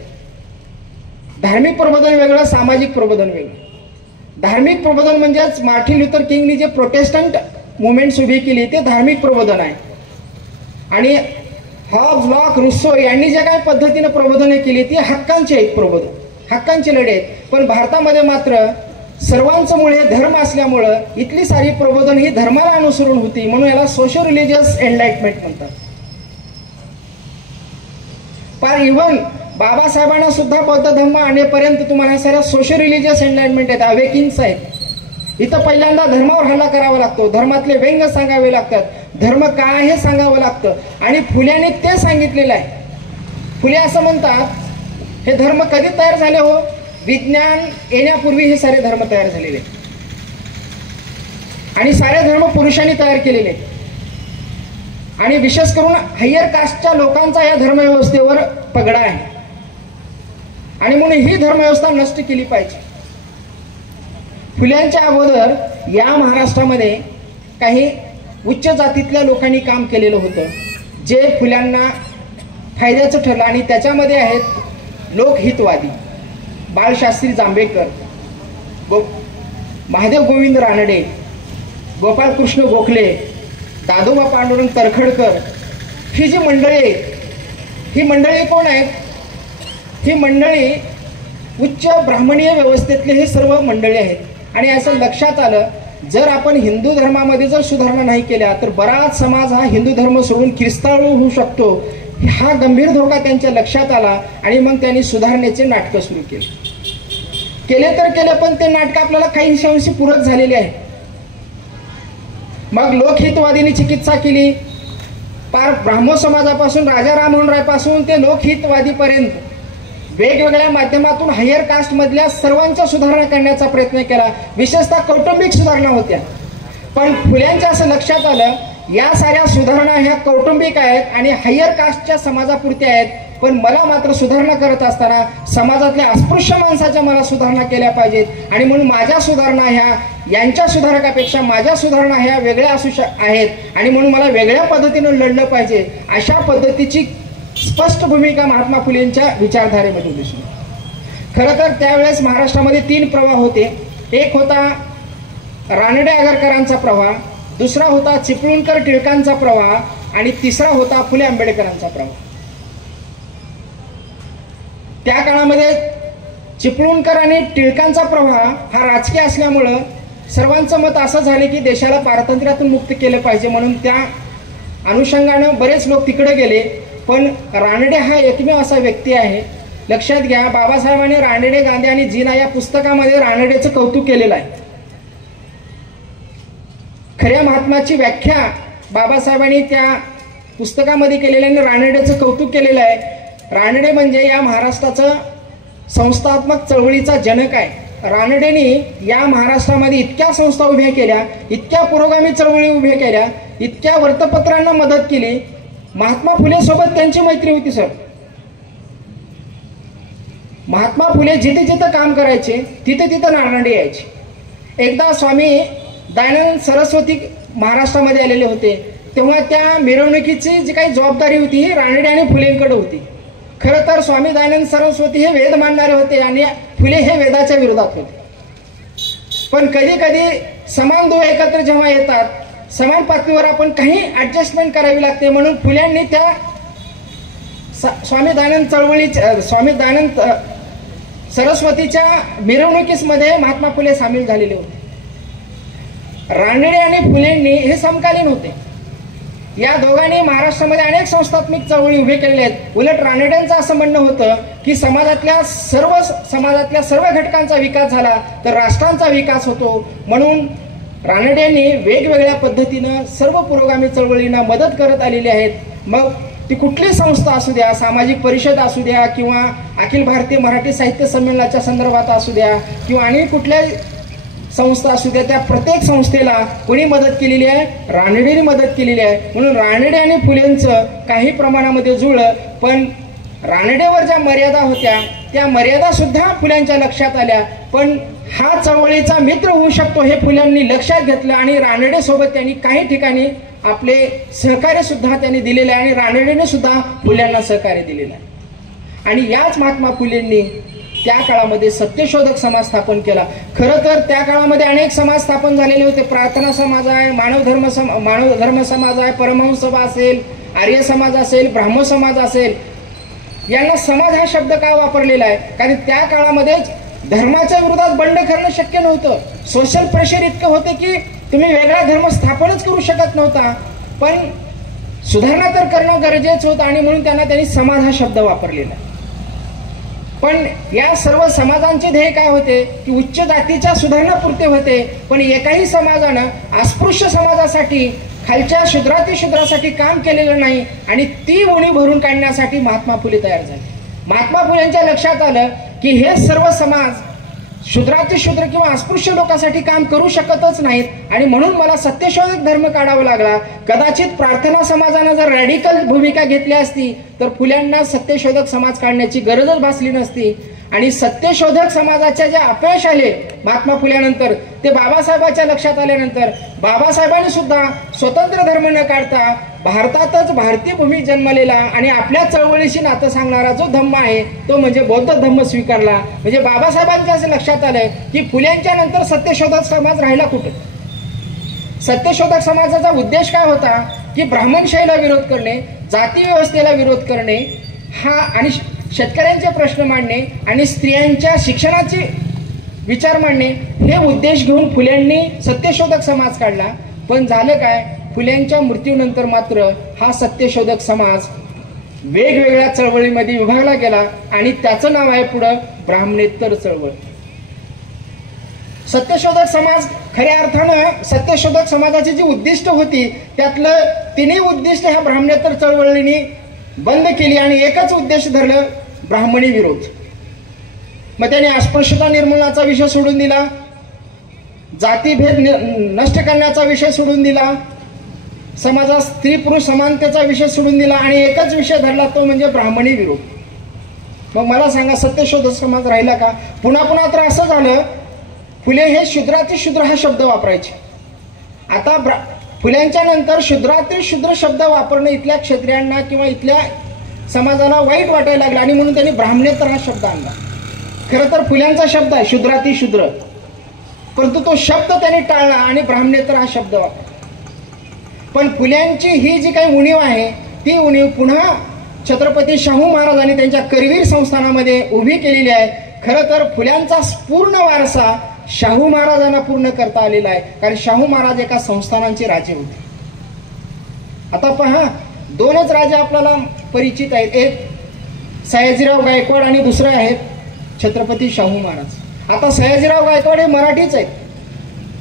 धार्मिक प्रबोधन वेगळं, सामाजिक प्रबोधन वेगळं. धार्मिक प्रबोधन म्हणजेच मार्टिन लुथर किंगनी जे प्रोटेस्टंट मुवमेंट्स उभी केली ते धार्मिक प्रबोधन आहे. आणि हॉब्स, लॉक, रुसो यांनी ज्या काही पद्धतीने प्रबोधने केली ती हक्कांची आहेत, प्रबोधन हक्कांची लढे आहेत. पण भारतामध्ये मात्र सर्वांचं मूळ हे धर्म असल्यामुळं इथली सारी प्रबोधन ही धर्माला अनुसरून होती. म्हणून याला सोशो रिलिजियस एनलाइटमेंट म्हणतात. पण इव्हन बाबासाहेबांना सुद्धा बौद्ध धर्म आणेपर्यंत तुम्हाला ह्या साऱ्या सोशो रिलिजियस एनलाइटमेंट आहेत, अवेकिंग्स आहेत. इथं पहिल्यांदा धर्मावर हल्ला करावा लागतो, धर्मातले व्यंग सांगावे लागतात. धर्म काय हे सांगावं लागतं आणि फुल्याने ते सांगितलेलं आहे. फुले असं म्हणतात हे धर्म कधी तयार झाले हो? विज्ञान येण्यापूर्वी हे सारे धर्म तयार झालेले आणि सारे धर्म पुरुषांनी तयार केलेले आणि विशेष करून हायर कास्टच्या लोकांचा या धर्मव्यवस्थेवर पगडा आहे आणि म्हणून ही धर्मव्यवस्था नष्ट केली पाहिजे. फुल्यांच्या अगोदर या महाराष्ट्रामध्ये काही उच्च जातीतल्या लोकांनी काम केलेलं होतं जे फुल्यांना फायद्याचं ठरलं आणि त्याच्यामध्ये आहेत लोकहितवादी बाळशास्त्री जांभेकर, महादेव गोविंद रानडे, गोपाळकृष्ण गोखले, दादोबा पांडुरंग तरखडकर. ही जी मंडळी आहेत ही मंडळी कोण आहेत? ही मंडळी उच्च ब्राह्मणीय व्यवस्थेतले हे सर्व मंडळी आहेत आणि असं लक्षात आलं जर आपण हिंदू धर्मामध्ये जर सुधारणा नाही केल्या तर बराच समाज हा हिंदू धर्म सोडून ख्रिस्ताळू होऊ शकतो. हा गंभीर धोका त्यांच्या लक्षात आला आणि मग त्यांनी सुधारणेचे नाटकं सुरू केले तर केले पण ते नाटक आपल्याला काही अंशी पूरक झालेले आहे. मग लोकहितवादींनी चिकित्सा केली. पार ब्राह्मण समाजापासून राजा राममोहन राय पासून ते लोकहितवादीपर्यंत वेगवेगळ्या माध्यमातून हायर कास्ट मधल्या सर्वांच्या सुधारणा करण्याचा प्रयत्न केला. विशेषतः कौटुंबिक सुधारणा होत्या. पण फुल्यांच्या असं लक्षात आलं या साऱ्या सुधारणा ह्या कौटुंबिक आहेत आणि हायर कास्टच्या समाजापुरत्या आहेत. पण मला मात्र सुधारणा करत असताना समाजातल्या अस्पृश्य माणसाच्या मला सुधारणा केल्या पाहिजेत आणि म्हणून माझ्या सुधारणा ह्या यांच्या सुधारकापेक्षा माझ्या सुधारणा ह्या वेगळ्या असू आहेत आणि म्हणून मला वेगळ्या पद्धतीनं लढलं पाहिजे. अशा पद्धतीची स्पष्ट भूमिका महात्मा फुलेंच्या विचारधारेमध्ये दिसली. खरं तर त्यावेळेस महाराष्ट्रामध्ये 3 प्रवाह होते. एक होता रानडे आगरकरांचा प्रवाह, दुसरा होता चिपळूणकर टिळकांचा प्रवाह आणि तिसरा होता फुले आंबेडकरांचा प्रवाह. त्या काळामध्ये चिपळूणकर आणि टिळकांचा प्रवाह हा राजकीय असल्यामुळं सर्वांचं मत असं झाले की देशाला पारतंत्र्यातून मुक्त केलं पाहिजे म्हणून त्या अनुषंगानं बरेच लोक तिकडे गेले. पण रानडे हा एकमेव असा व्यक्ती आहे. लक्षात घ्या बाबासाहेबांनी रानडे गांधी आणि जीना या पुस्तकामध्ये रानडेचं कौतुक केलेलं आहे. खऱ्या महात्माची व्याख्या बाबासाहेबांनी त्या पुस्तकामध्ये केलेल्या आणि रानडेचं कौतुक केलेलं आहे. रानडे म्हणजे या महाराष्ट्राचं संस्थात्मक चळवळीचा जनक आहे. रानडेंनी या महाराष्ट्रामध्ये इतक्या संस्था उभ्या केल्या, इतक्या पुरोगामी चळवळी उभ्या केल्या, इतक्या वर्तपत्रांना मदत केली. महात्मा फुले सोबत त्यांची मैत्री होती सर. महात्मा फुले जिथे जिथे काम करायचे तिथे तिथे रानडे यायचे. एकदा स्वामी दयानंद सरस्वती महाराष्ट्रामध्ये आलेले होते तेव्हा त्या मिरवणुकीची जी काही जबाबदारी होती ही रानडे आणि फुलेंकडे होती. खरं तर स्वामी दयानंद सरस्वती हे वेद मानणारे होते आणि फुले हे वेदाच्या विरोधात होते. पण कधी कधी समान दुवा एकत्र जेव्हा येतात समान पातळीवर आपण काही ऍडजस्टमेंट करावी लागते म्हणून फुल्यांनी त्या स्वामी दयानंद सरस्वतीच्या मिरवणुकीमध्ये महात्मा फुले सामील झालेले होते. रानडे आणि फुलेंनी हे समकालीन होते. या दोघांनी महाराष्ट्रामध्ये अनेक संस्थात्मक चळवळी उभे केलेल्या आहेत. उलट रानडेंचं असं म्हणणं होतं की समाजातल्या सर्व घटकांचा विकास झाला तर राष्ट्रांचा विकास होतो. म्हणून रानडेंनी वेगवेगळ्या पद्धतीनं सर्व पुरोगामी चळवळींना मदत करत आलेली आहेत. मग ती कुठली संस्था असू द्या, सामाजिक परिषद असू द्या किंवा अखिल भारतीय मराठी साहित्य संमेलनाच्या संदर्भात असू द्या किंवा आणि कुठल्या संस्था असू द्या, त्या प्रत्येक संस्थेला कोणी मदत केलेली आहे? रानडेंनी मदत केलेली आहे. म्हणून रानडे आणि फुलेंचं काही प्रमाणामध्ये जुळलं. पण रानडेवर ज्या मर्यादा होत्या त्या मर्यादा सुद्धा फुल्यांच्या लक्षात आल्या. पण हा चळवळीचा मित्र होऊ शकतो हे फुल्यांनी लक्षात घेतलं आणि रानडे सोबत त्यांनी काही ठिकाणी आपले सहकार्य सुद्धा त्यांनी दिलेले आहे आणि रानडेने सुद्धा फुल्यांना सहकार्य दिलेलं आहे. आणि याच महात्मा फुलेंनी त्या काळामध्ये सत्यशोधक समाज स्थापन केला. खरं तर त्या काळामध्ये अनेक समाज स्थापन झालेले होते. प्रार्थना समाज आहे, मानव धर्म समाज आहे, परमहंस सभा असेल, आर्य समाज असेल, ब्राह्मण समाज असेल. यांना समाज हा शब्द का वापरलेला आहे? कारण त्या काळामध्ये धर्माच्या विरोधात बंड करणं शक्य नव्हतं. सोशल प्रेशर इतकं होते की तुम्ही वेगळा धर्म स्थापनच करू शकत नव्हता. पण सुधारणा तर करणं गरजेचं होतं आणि म्हणून त्यांनी समाज हा शब्द वापरलेला. पण या सर्व समाजांचे ध्येय काय होते की उच्च जातीच्या सुधारणापुरते होते. पण एकाही समाजानं अस्पृश्य समाजासाठी खालच्या शूद्रासाठी काम केलेलं नाही आणि ती उणीव भरून काढण्यासाठी महात्मा फुले तयार झाले. महात्मा फुलेंच्या लक्षात आलं की हे सर्व समाज शूद्र किंवा अस्पृश्य लोकांसाठी काम करू शकतच नाहीत आणि म्हणून मला सत्यशोधक धर्म काढावा लागला. कदाचित प्रार्थना समाजानं जर रॅडिकल भूमिका घेतली असती तर फुल्यांना सत्यशोधक समाज काढण्याची गरजच भासली नसती. आणि सत्यशोधक समाजाच्या जे अपयश आले महात्मा फुल्यानंतर ते बाबासाहेबांच्या लक्षात आल्यानंतर बाबासाहेबांनी सुद्धा स्वतंत्र धर्म न काढता भारतातच भारतीय भूमीत जन्मलेला आणि आपल्या चळवळीशी नातं सांगणारा जो धम्म आहे तो म्हणजे बौद्ध धम्म स्वीकारला. म्हणजे बाबासाहेबांच्या असं लक्षात आलंय की फुल्यांच्या नंतर सत्यशोधक समाज राहिला कुठे. सत्यशोधक समाजाचा उद्देश काय होता की ब्राह्मणशाहीला विरोध करणे, जाती व्यवस्थेला विरोध करणे हा आणि शेतकऱ्यांचे प्रश्न मांडणे आणि स्त्रियांच्या शिक्षणाचे विचार मांडणे हे उद्देश घेऊन फुल्यांनी सत्यशोधक समाज काढला. पण झालं काय, फुल्यांच्या मृत्यूनंतर मात्र हा सत्यशोधक समाज वेगवेगळ्या चळवळीमध्ये विभागला गेला आणि त्याचं नाव आहे पुढं ब्राह्मणेतर चळवळ. सत्यशोधक समाज खऱ्या अर्थानं सत्यशोधक समाजाची जी उद्दिष्ट होती त्यातलं तिन्ही उद्दिष्ट ह्या ब्राह्मणेतर चळवळीने बंद केली आणि एकच उद्देश धरलं, ब्राह्मणी विरोध. मग त्याने अस्पृश्यता निर्मूलनाचा विषय सोडून दिला, जातीभेद नष्ट करण्याचा विषय सोडून दिला, समाजात स्त्री पुरुष समानतेचा विषय सोडून दिला आणि एकच विषय धरला तो म्हणजे ब्राह्मणी विरोध. मग मला सांगा सत्यशोधक समाज राहिला का. पुन्हा तर असं झालं, फुले हे शूद्रातील शूद्र हा शब्द वापरायचे. आता फुल्यांच्या नंतर शूद्रातील शूद्र शब्द वापरणं इथल्या क्षत्रियांना किंवा इथल्या समाजाला वाईट वाटायला लागलं आणि म्हणून त्यांनी ब्राह्मणेतर हा शब्द आणला. खरं तर फुल्यांचा शब्द आहे शूद्रातील शूद्र, परंतु तो शब्द त्यांनी टाळला आणि ब्राह्मणेतर हा शब्द वापरला. पण फुल्यांची ही जी काही उणीव आहे ती उणीव पुन्हा छत्रपती शाहू महाराजांनी त्यांच्या करवीर संस्थानामध्ये उभी केलेली आहे. खरं तर फुल्यांचा पूर्ण वारसा शाहू महाराजांना पूर्ण करता आलेला आहे, कारण शाहू महाराज एका संस्थानांचे राजे होते. आता पहा, दोनच राजे आपल्याला परिचित आहेत, एक सयाजीराव गायकवाड आणि दुसरे आहेत छत्रपती शाहू महाराज. आता सयाजीराव गायकवाड हे मराठीच आहेत,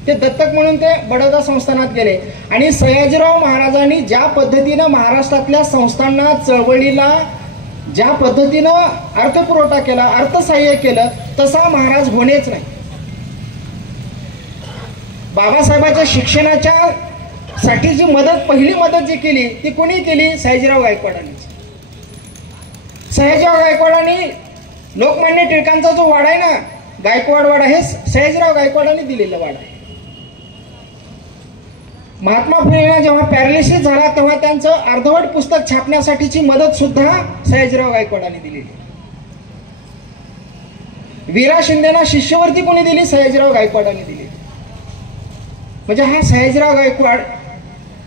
ते दत्तक म्हणून ते बडोदा संस्थानात गेले आणि सयाजीराव महाराजांनी ज्या पद्धतीनं महाराष्ट्रातल्या संस्थांना चळवळीला ज्या पद्धतीनं अर्थपुरवठा केला, अर्थसहाय्य केलं तसा महाराज होणेच नाही. बाबासाहेबांच्या शिक्षणाच्या साठी जी पहिली मदत जी केली ती कोणी केली, सयाजीराव गायकवाडांनी. सयाजीराव गायकवाडांनी लोकमान्य टिळकांचा जो वाडा आहे ना गायकवाड वाडा, हे सयाजीराव गायकवाडांनी दिलेलं वाडा आहे. महात्मा फुलेंना जेव्हा पॅरालिसिस झाला तेव्हा त्यांचं अर्धवट पुस्तक छापण्यासाठीची मदत सुद्धा सयाजीराव गायकवाडांनी दिलेली. वीरा शिंदेना शिष्यवृत्ती कोणी दिली, सयाजीराव गायकवाडांनी दिली. म्हणजे हा सयाजीराव गायकवाड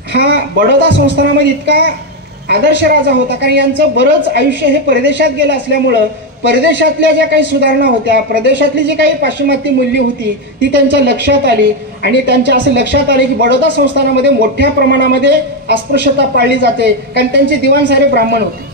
हा बडोदा संस्थानामध्ये इतका आदर्श राजा होता, कारण यांचं बरंच आयुष्य हे परदेशात गेलं असल्यामुळं परदेशातल्या ज्या काही सुधारणा होत्या, प्रदेशातली जी काही पाश्चिमात्य मूल्य होती ती त्यांच्या लक्षात आली आणि त्यांच्या असं लक्षात आले की बडोदा संस्थानामध्ये मोठ्या प्रमाणामध्ये अस्पृश्यता पाळली जाते, कारण त्यांचे दिवाण सारे ब्राह्मण होते.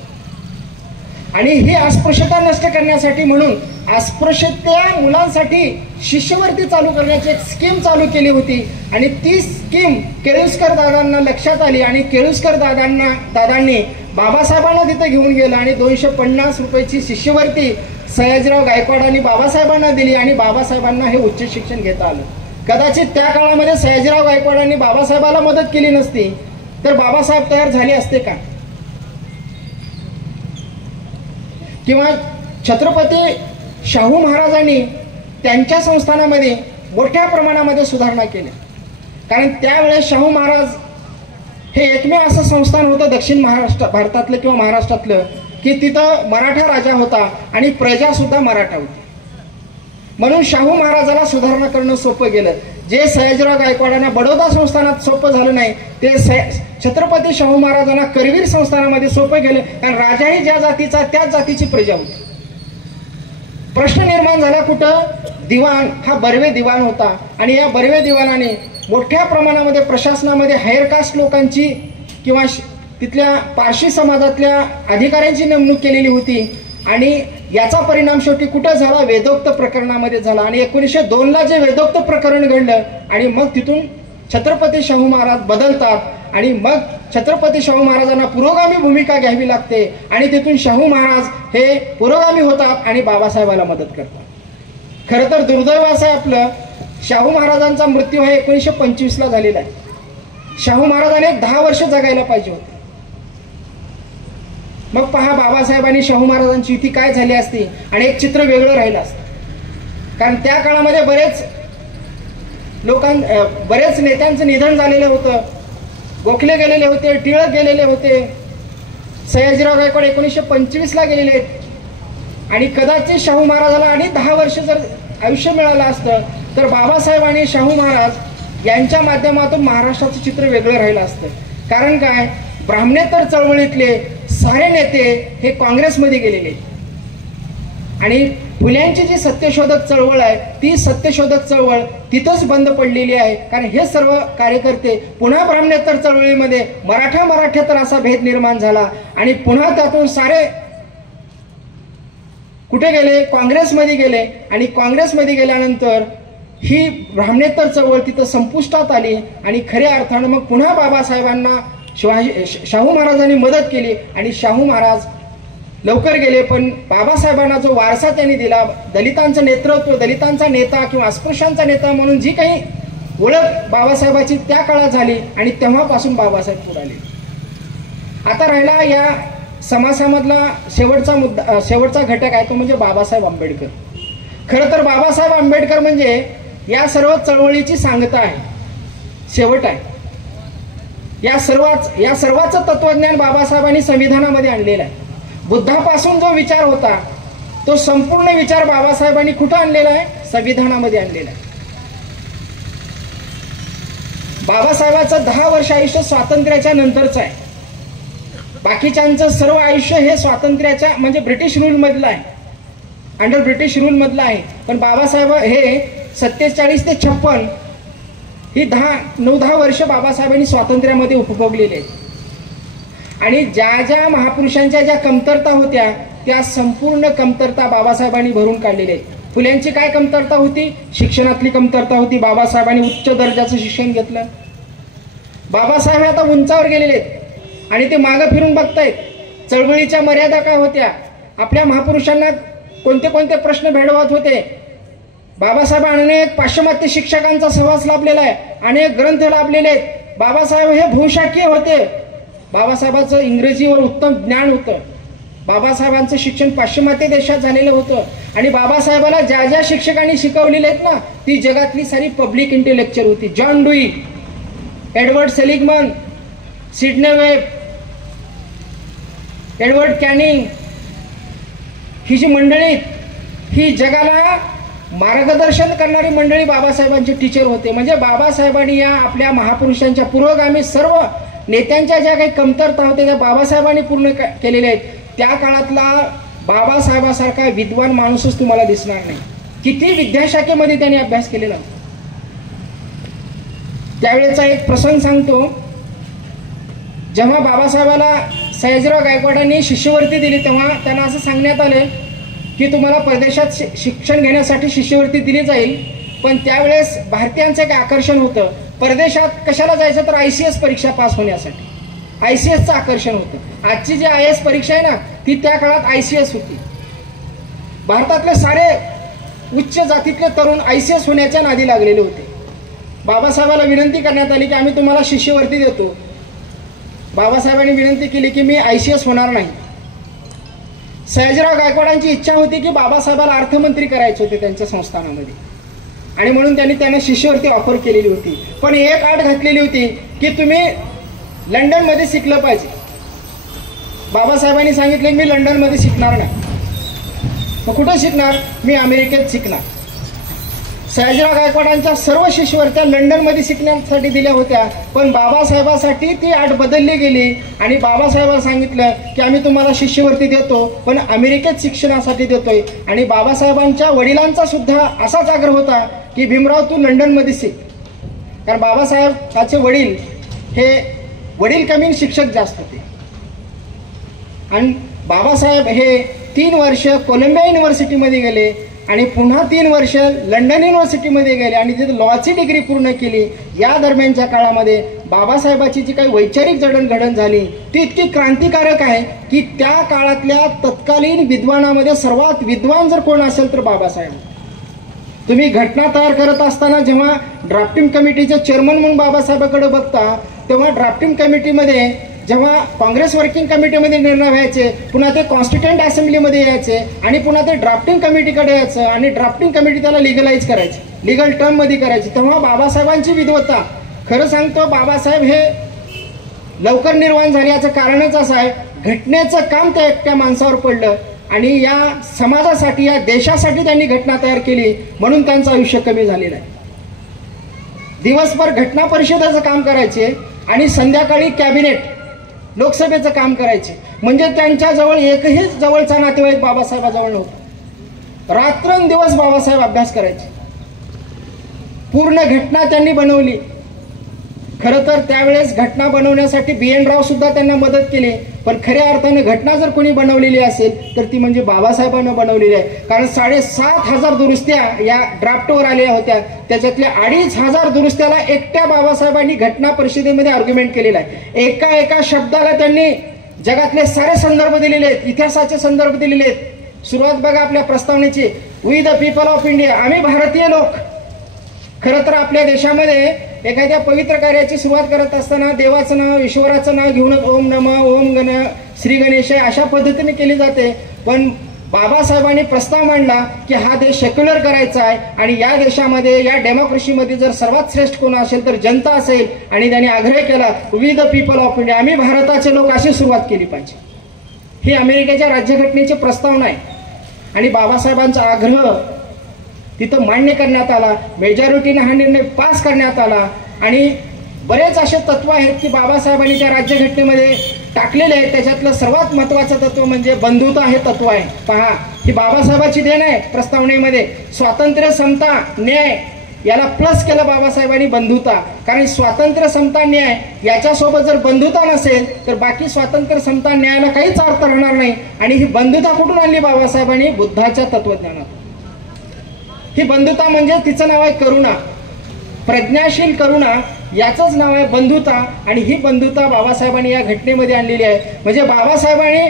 आणि ही अस्पृश्यता नष्ट करण्यासाठी म्हणून अस्पृश्यता मुलांसाठी शिष्यवृत्ती चालू करण्याची एक स्कीम चालू केली होती आणि ती स्कीम केळुस्कर दादांना लक्षात आली आणि केळुस्कर दादांनी बाबासाहेबांना तिथे घेऊन गेलं आणि 250 रुपयाची शिष्यवृत्ती सयाजीराव गायकवाडांनी बाबासाहेबांना दिली आणि बाबासाहेबांना हे उच्च शिक्षण घेता आलं. कदाचित त्या काळामध्ये सयाजीराव गायकवाडांनी बाबासाहेबाला मदत केली नसती तर बाबासाहेब तयार झाले असते का, किंवा छत्रपती शाहू महाराजांनी त्यांच्या संस्थानामध्ये मोठ्या प्रमाणामध्ये सुधारणा केल्या. कारण त्यावेळेस शाहू महाराज हे एकमेव असं संस्थान होतं दक्षिण भारतातलं किंवा महाराष्ट्रातलं की तिथं मराठा राजा होता आणि प्रजा सुद्धा मराठा होती. म्हणून शाहू महाराजाला सुधारणा करणं सोपं गेलं. जे सयाजीराव गायकवाडांना बडोदा संस्थानात सोपं झालं नाही ते छत्रपती शाहू महाराजांना करवीर संस्थानामध्ये सोपं गेलं, कारण राजाही ज्या जातीचा त्याच जातीची प्रजा होती. प्रश्न निर्माण झाला कुठं, दिवाण हा बर्वे दिवाण होता आणि या बर्वे दिवाणाने मोठ्या प्रमाणामध्ये प्रशासनामध्ये हायर कास्ट लोकांची किंवा तिथल्या पारशी समाजातल्या अधिकाऱ्यांची नेमणूक केलेली होती आणि याचा परिणाम शेवटी कुठं झाला, वेदोक्त प्रकरणामध्ये झाला आणि 1902ला जे वेदोक्त प्रकरण घडलं आणि मग तिथून छत्रपती शाहू महाराज बदलतात आणि मग छत्रपती शाहू महाराजांना पुरोगामी भूमिका घ्यावी लागते आणि तिथून शाहू महाराज हे पुरोगामी होतात आणि बाबासाहेबाला मदत करतात। खरं तर दुर्दैव असं आहे आपलं, शाहू महाराजांचा मृत्यू हा 1925ला झालेला आहे। शाहू महाराजांनी 10 वर्ष जगायला पाहिजे होते। मग पहा बाबासाहेबांनी शाहू महाराजांची युती काय झाली असती आणि एक चित्र वेगळं राहिलं असतं। कारण त्या काळामध्ये बरेच नेत्यांचं निधन झालेलं होतं, गोखले गेलेले होते, टिळक गेलेले होते, सयाजीराव गायकवाड 1925ला गेलेले आहेत आणि कदाचित शाहू महाराजाला आणि 10 वर्ष जर आयुष्य मिळालं असतं तर बाबासाहेब आणि शाहू महाराज यांच्या माध्यमातून महाराष्ट्राचं चित्र वेगळं राहिलं असतं। कारण काय, ब्राह्मणेतर चळवळीतले सारे नेते हे काँग्रेसमध्ये गेलेले आणि फुल्यांची जी सत्यशोधक चळवळ आहे ती सत्यशोधक चळवळ तिथंच बंद पडलेली आहे। कारण हे सर्व कार्यकर्ते पुन्हा ब्राह्मणेतर चळवळीमध्ये मराठ्यातर असा भेद निर्माण झाला आणि पुन्हा त्यातून सारे कुठे गेले, काँग्रेसमध्ये गेले आणि काँग्रेसमध्ये गेल्यानंतर ही ब्राह्मणेतर चळवळ तिथं संपुष्टात आली आणि खऱ्या अर्थानं मग पुन्हा बाबासाहेबांना शाहू महाराजांनी मदत केली आणि शाहू महाराज लवकर गेले। पण बाबासाहेबांना जो वारसा त्यांनी दिला, दलितांचं नेतृत्व, दलितांचा नेता किंवा अस्पृश्यांचा नेता म्हणून जी काही ओळख बाबासाहेबाची त्या काळात झाली आणि तेव्हापासून बाबासाहेब पुढे आले। आता राहिला या समाजामधला शेवटचा घटक आहे तो म्हणजे बाबासाहेब आंबेडकर। खरं तर बाबासाहेब आंबेडकर म्हणजे या सर्व चळवळीची सांगता आहे, शेवट आहे। या सर्वाचं तत्वज्ञान बाबासाहेबांनी संविधानामध्ये आणलेलं आहे। बुद्धापासून जो विचार होता तो संपूर्ण विचार बाबासाहेबांनी कुठं आणलेला आहे, संविधानामध्ये आणलेला आहे। बाबासाहेबांचं 10 वर्ष आयुष्य स्वातंत्र्याच्या नंतरचं आहे, बाकीच्यांचं सर्व आयुष्य हे स्वातंत्र्याच्या म्हणजे ब्रिटिश रूल मधलं आहे, अंडर ब्रिटिश रूल मधलं आहे। पण बाबासाहेब हे 47 ते 56 ही 9-10 वर्ष बाबासाहेबांनी स्वातंत्र्यामध्ये उपभोगलेले आहेत आणि ज्या महापुरुषांच्या ज्या कमतरता होत्या त्या संपूर्ण कमतरता बाबासाहेबांनी भरून काढलेल्या आहेत। फुल्यांची काय कमतरता होती, शिक्षणातली कमतरता होती, बाबासाहेबांनी उच्च दर्जाचं शिक्षण घेतलं। बाबासाहेब आता उंचावर गेलेले आहेत आणि ते मागं फिरून बघतायत, चळवळीच्या मर्यादा काय होत्या, आपल्या महापुरुषांना कोणते कोणते प्रश्न भेडवत होते। बाबासाहेब अनेक पाश्चिमात्य शिक्षकांचा सहवास लाभलेला आहे, अनेक ग्रंथ लाभलेले आहेत। बाबासाहेब हे बहुशाखीय होते, बाबासाहेबांचं इंग्रजीवर उत्तम ज्ञान होतं, बाबासाहेबांचं शिक्षण पाश्चिमात्य देशात झालेलं होतं आणि बाबासाहेबाला ज्या शिक्षकांनी शिकवलेले आहेत ना ती जगातली सारी पब्लिक इंटेलेक्चर होती। John Dewey, Edward Seligman, Sidney Webb, Edward Canning, ही जी मंडळी ही जगाला मार्गदर्शन करणारी मंडळी बाबासाहेबांचे टीचर होते। म्हणजे बाबासाहेबांनी या आपल्या महापुरुषांच्या पुरोगामी सर्व नेत्यांच्या ज्या काही कमतरता होत्या त्या बाबासाहेबांनी पूर्ण केलेल्या आहेत। त्या काळातला बाबासाहेबासारखा विद्वान माणूसच तुम्हाला दिसणार नाही, किती विद्याशाखेमध्ये त्यांनी अभ्यास केलेला। त्यावेळेचा एक प्रसंग सांगतो, जेव्हा बाबासाहेबाला सयाजीराव गायकवाडांनी शिष्यवृत्ती दिली तेव्हा त्यांना असं सांगण्यात आलं की तुम्हाला परदेशात शिक्षण घेण्यासाठी शिष्यवृत्ती दिली जाईल, पण त्यावेळेस भारतीयांचं एक आकर्षण होतं, परदेशात कशाला जायचं तर ICS परीक्षा पास होण्यासाठी, ICSचं आकर्षण होतं। आजची जी IAS परीक्षा आहे ना ती त्या काळात ICS होती। भारतातले सारे उच्च जातीतले तरुण ICS होण्याच्या नादी लागलेले होते। बाबासाहेबाला विनंती करण्यात आली की आम्ही तुम्हाला शिष्यवृत्ती देतो। बाबासाहेबांनी विनंती केली की मी ICS होणार नाही। सयाजीराव गायकवाडांची इच्छा होती की बाबासाहेबाला अर्थमंत्री करायचे होते त्यांच्या संस्थानामध्ये आणि म्हणून त्यांना शिष्यवृत्ती ऑफर केलेली होती, पण एक अट घातलेली होती की तुम्ही लंडनमध्ये शिकलं पाहिजे। बाबासाहेबांनी सांगितले मी लंडनमध्ये शिकणार नाही। मग कुठे शिकणार, मी अमेरिकेत शिकणार। सयाजीराव गायकवाडांच्या सर्व शिष्यवृत्त्या लंडनमध्ये शिकण्यासाठी दिल्या होत्या, पण बाबासाहेबांसाठी ती अट बदलली गेली आणि बाबासाहेबांना सांगितलं की आम्ही तुम्हाला शिष्यवृत्ती देतो पण अमेरिकेत शिक्षणासाठी देतोय। आणि बाबासाहेबांच्या वडिलांचा सुद्धा असाच आग्रह होता की भीमराव तू लंडनमध्ये शिक, कारण बाबासाहेबांचे वडील हे वडील कमी शिक्षक जास्त होते आणि बाबासाहेब हे 3 वर्ष कोलंबिया युनिव्हर्सिटीमध्ये गेले आणि पुन्हा 3 वर्ष लंडन युनिव्हर्सिटीमध्ये गेले आणि तिथे लॉची डिग्री पूर्ण केली. या दरम्यानच्या काळामध्ये बाबासाहेबाची जी काही वैचारिक जडणघडण झाली ती इतकी क्रांतिकारक आहे की त्या काळातल्या तत्कालीन विद्वानामध्ये सर्वात विद्वान जर कोण असेल तर बाबासाहेब. तुम्ही घटना तयार करत असताना जेव्हा ड्राफ्टिंग कमिटीचे चेअरमन म्हणून बाबासाहेबांकडे बघता तेव्हा ड्राफ्टिंग कमिटीमध्ये जेव्हा काँग्रेस वर्किंग कमिटीमध्ये निर्णय व्हायचे पुन्हा ते कॉन्स्टिट्युएंट असेंब्लीमध्ये यायचे आणि पुन्हा ते ड्राफ्टिंग कमिटीकडे यायचं आणि ड्राफ्टिंग कमिटी त्याला लिगलाइज करायची, लिगल टर्ममध्ये करायची. तेव्हा बाबासाहेबांची विद्वत्ता, खरं सांगतो बाबासाहेब हे लवकर निर्माण झाल्याचं कारणच असं आहे घटनेचं काम त्या एकट्या माणसावर पडलं आणि या समाजासाठी या देशासाठी त्यांनी घटना तयार केली म्हणून त्यांचं आयुष्य कमी झालेलं आहे. दिवसभर घटना परिषदेचं काम करायचे आणि संध्याकाळी कॅबिनेट लोकसभेचं काम करायचे. म्हणजे त्यांच्याजवळ एकही जवळचा नातेवाईक बाबासाहेबाजवळ नव्हता. रात्रंदिवस बाबासाहेब अभ्यास करायचे. पूर्ण घटना त्यांनी बनवली. खरं तर त्यावेळेस घटना बनवण्यासाठी BN राव सुद्धा त्यांना मदत केली. पण खऱ्या अर्थाने घटना जर कोणी बनवलेली असेल तर ती म्हणजे बाबासाहेबांना बनवलेली आहे. कारण 7,500 दुरुस्त्या या ड्राफ्टवर आल्या होत्या. त्याच्यातल्या 2,500 दुरुस्त्याला एकट्या बाबासाहेबांनी घटना परिषदेमध्ये आर्ग्युमेंट केलेला आहे. एका शब्दाला त्यांनी जगातले सारे संदर्भ दिलेले आहेत, इतिहासाचे संदर्भ दिलेले आहेत. सुरुवात बघा आपल्या प्रस्तावनेची, we the people of India, आम्ही भारतीय लोक. खरं तर आपल्या देशामध्ये एखाद्या पवित्र कार्याची सुरुवात करत असताना देवाचं नाव, ईश्वराचं नाव घेऊन ओम नमः, ओम गण, श्री गणेशाय अशा पद्धतीने केली जाते. पण बाबासाहेबांनी प्रस्ताव मांडला की हा देश सेक्युलर करायचा आहे आणि या देशामध्ये या डेमोक्रेसीमध्ये जर सर्वात श्रेष्ठ कोण असेल तर जनता असेल. आणि त्यांनी आग्रह केला we the people of India, आम्ही भारताचे लोक, अशी सुरुवात केली पाहिजे. ही अमेरिकेच्या राज्यघटनेची प्रस्तावना आहे आणि बाबासाहेबांचा आग्रह तिथं मान्य करण्यात आला. मेजॉरिटीने हा निर्णय पास करण्यात आला आणि बरेच असे तत्व आहेत की बाबासाहेबांनी त्या राज्यघटनेमध्ये टाकलेले आहेत. त्याच्यातलं सर्वात महत्वाचं तत्व म्हणजे बंधुता हे तत्व आहे. पहा, ही बाबासाहेबांची देण आहे. प्रस्तावनेमध्ये स्वातंत्र्य, समता, न्याय याला प्लस केलं बाबासाहेबांनी बंधुता. कारण स्वातंत्र्य, समता, न्याय याच्यासोबत जर बंधुता नसेल तर बाकी स्वातंत्र्य, समता, न्यायाला काहीच अर्थ राहणार नाही. आणि ही बंधुता कुठून आणली बाबासाहेबांनी? बुद्धाच्या तत्वज्ञानात. ही बंधुता म्हणजे तिचं नाव आहे करुणा, प्रज्ञाशील करुणा, याचंच नाव आहे बंधुता. आणि ही बंधुता बाबासाहेबांनी या घटनेमध्ये आणलेली आहे. म्हणजे बाबासाहेबांनी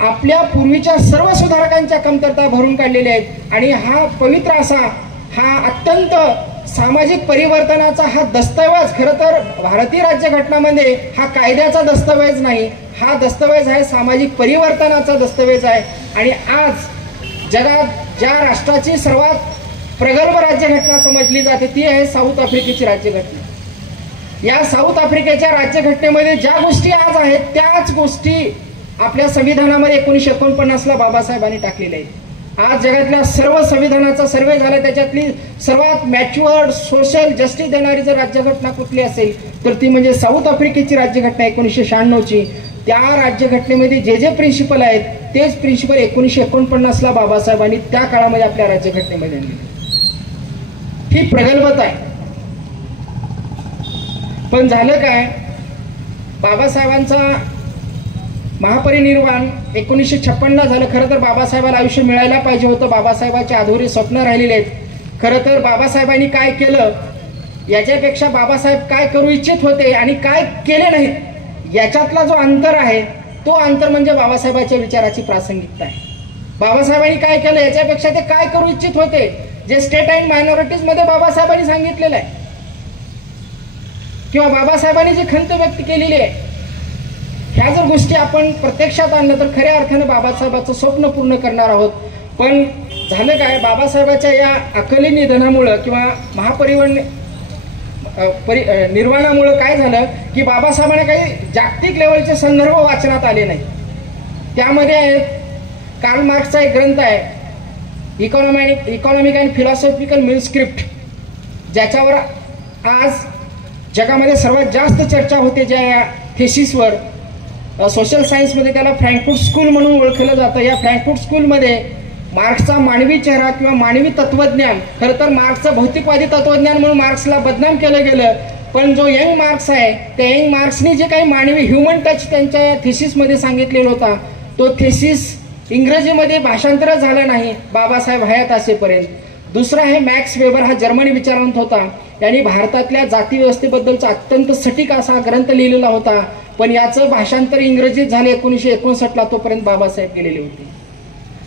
आपल्या पूर्वीच्या सर्व सुधारकांच्या कमतरता भरून काढलेल्या आहेत. आणि हा पवित्र असा, हा अत्यंत सामाजिक परिवर्तनाचा हा दस्तऐवज, खरं तर भारतीय राज्यघटनामध्ये हा कायद्याचा दस्तऐवज नाही, हा दस्तऐवज आहे सामाजिक परिवर्तनाचा दस्तऐवज आहे. आणि आज जगात ज्या राष्ट्राची सर्वात प्रगल्भ राज्यघटना समजली जाते ती आहे साऊथ आफ्रिकेची राज्यघटना. या साऊथ आफ्रिकेच्या राज्यघटनेमध्ये ज्या गोष्टी आज आहेत त्याच गोष्टी आपल्या संविधानामध्ये 1949ला बाबासाहेबांनी टाकलेल्या आहेत. आज जगातल्या सर्व संविधानाचा सर्वे झाला, त्याच्यातली सर्वात मॅच्युअर्ड सोशल जस्टिस देणारी जर राज्यघटना कुठली असेल तर ती म्हणजे साऊथ आफ्रिकेची राज्यघटना 1996ची. त्या राज्यघटनेमध्ये जे जे प्रिन्सिपल आहेत तेच प्रिन्सिपल 1949ला बाबासाहेबांनी त्या काळामध्ये आपल्या राज्यघटनेमध्ये आणले. ही प्रगल्भता आहे. पण झालं काय, बाबासाहेबांचा महापरिनिर्वाण 1956ला झालं. खरं तर बाबासाहेबाला आयुष्य मिळायला पाहिजे होतं. बाबासाहेबांचे अधुरे स्वप्न राहिलेले आहेत. खरं तर बाबासाहेबांनी काय केलं याच्यापेक्षा बाबासाहेब काय करू इच्छित होते आणि काय केले नाहीत याच्यातला जो अंतर आहे तो अंतर म्हणजे बाबासाहेबांच्या विचाराची प्रासंगिकता आहे. बाबासाहेबांनी काय केलं याच्यापेक्षा ते काय करू इच्छित होते, जे स्टेट अँड मायनॉरिटीज मध्ये बाबासाहेबांनी सांगितलेलं आहे किंवा बाबासाहेबांनी जी खंत व्यक्त केलेली आहे, ह्या जर गोष्टी आपण प्रत्यक्षात आणलं तर खऱ्या अर्थाने बाबासाहेबांचं स्वप्न पूर्ण करणार आहोत. पण झालं काय, बाबासाहेबांच्या या अकाली निधनामुळं किंवा निर्वाणामुळं काय झालं की बाबासाहेबांना काही जागतिक लेवलचे संदर्भ वाचनात आले नाही. त्यामध्ये कार्ल मार्क्सचा एक ग्रंथ आहे इकॉनॉमिक अँड फिलॉसॉफिकल मेनस्क्रिप्ट, ज्याच्यावर आज जगामध्ये सर्वात जास्त चर्चा होते. ज्या थेसिसवर सोशल सायन्समध्ये त्याला फ्रँकफुर्ट स्कूल म्हणून ओळखलं जातं. या फ्रँकफुर्ट स्कूलमध्ये मार्क्सचा मानवी चेहरा किंवा मानवी तत्वज्ञान, खरं तर मार्क्सचं भौतिकवादी तत्वज्ञान म्हणून मार्क्सला बदनाम केलं गेलं. पण जो यंग मार्क्स आहे त्या यंग मार्क्सने जे काही मानवी ह्युमन टच त्यांच्या थेसिसमध्ये सांगितलेला होता तो थेसिस इंग्रजीमध्ये भाषांतर झालं नाही बाबासाहेब हयात असेपर्यंत. दुसरा आहे मॅक्स वेबर, हा जर्मनी विचारवंत होता. यांनी भारतातल्या जाती व्यवस्थेबद्दलचा अत्यंत सटीक असा ग्रंथ लिहिलेला होता, पण याचं भाषांतर इंग्रजीत झाले 1959ला, तोपर्यंत बाबासाहेब गेलेले होते.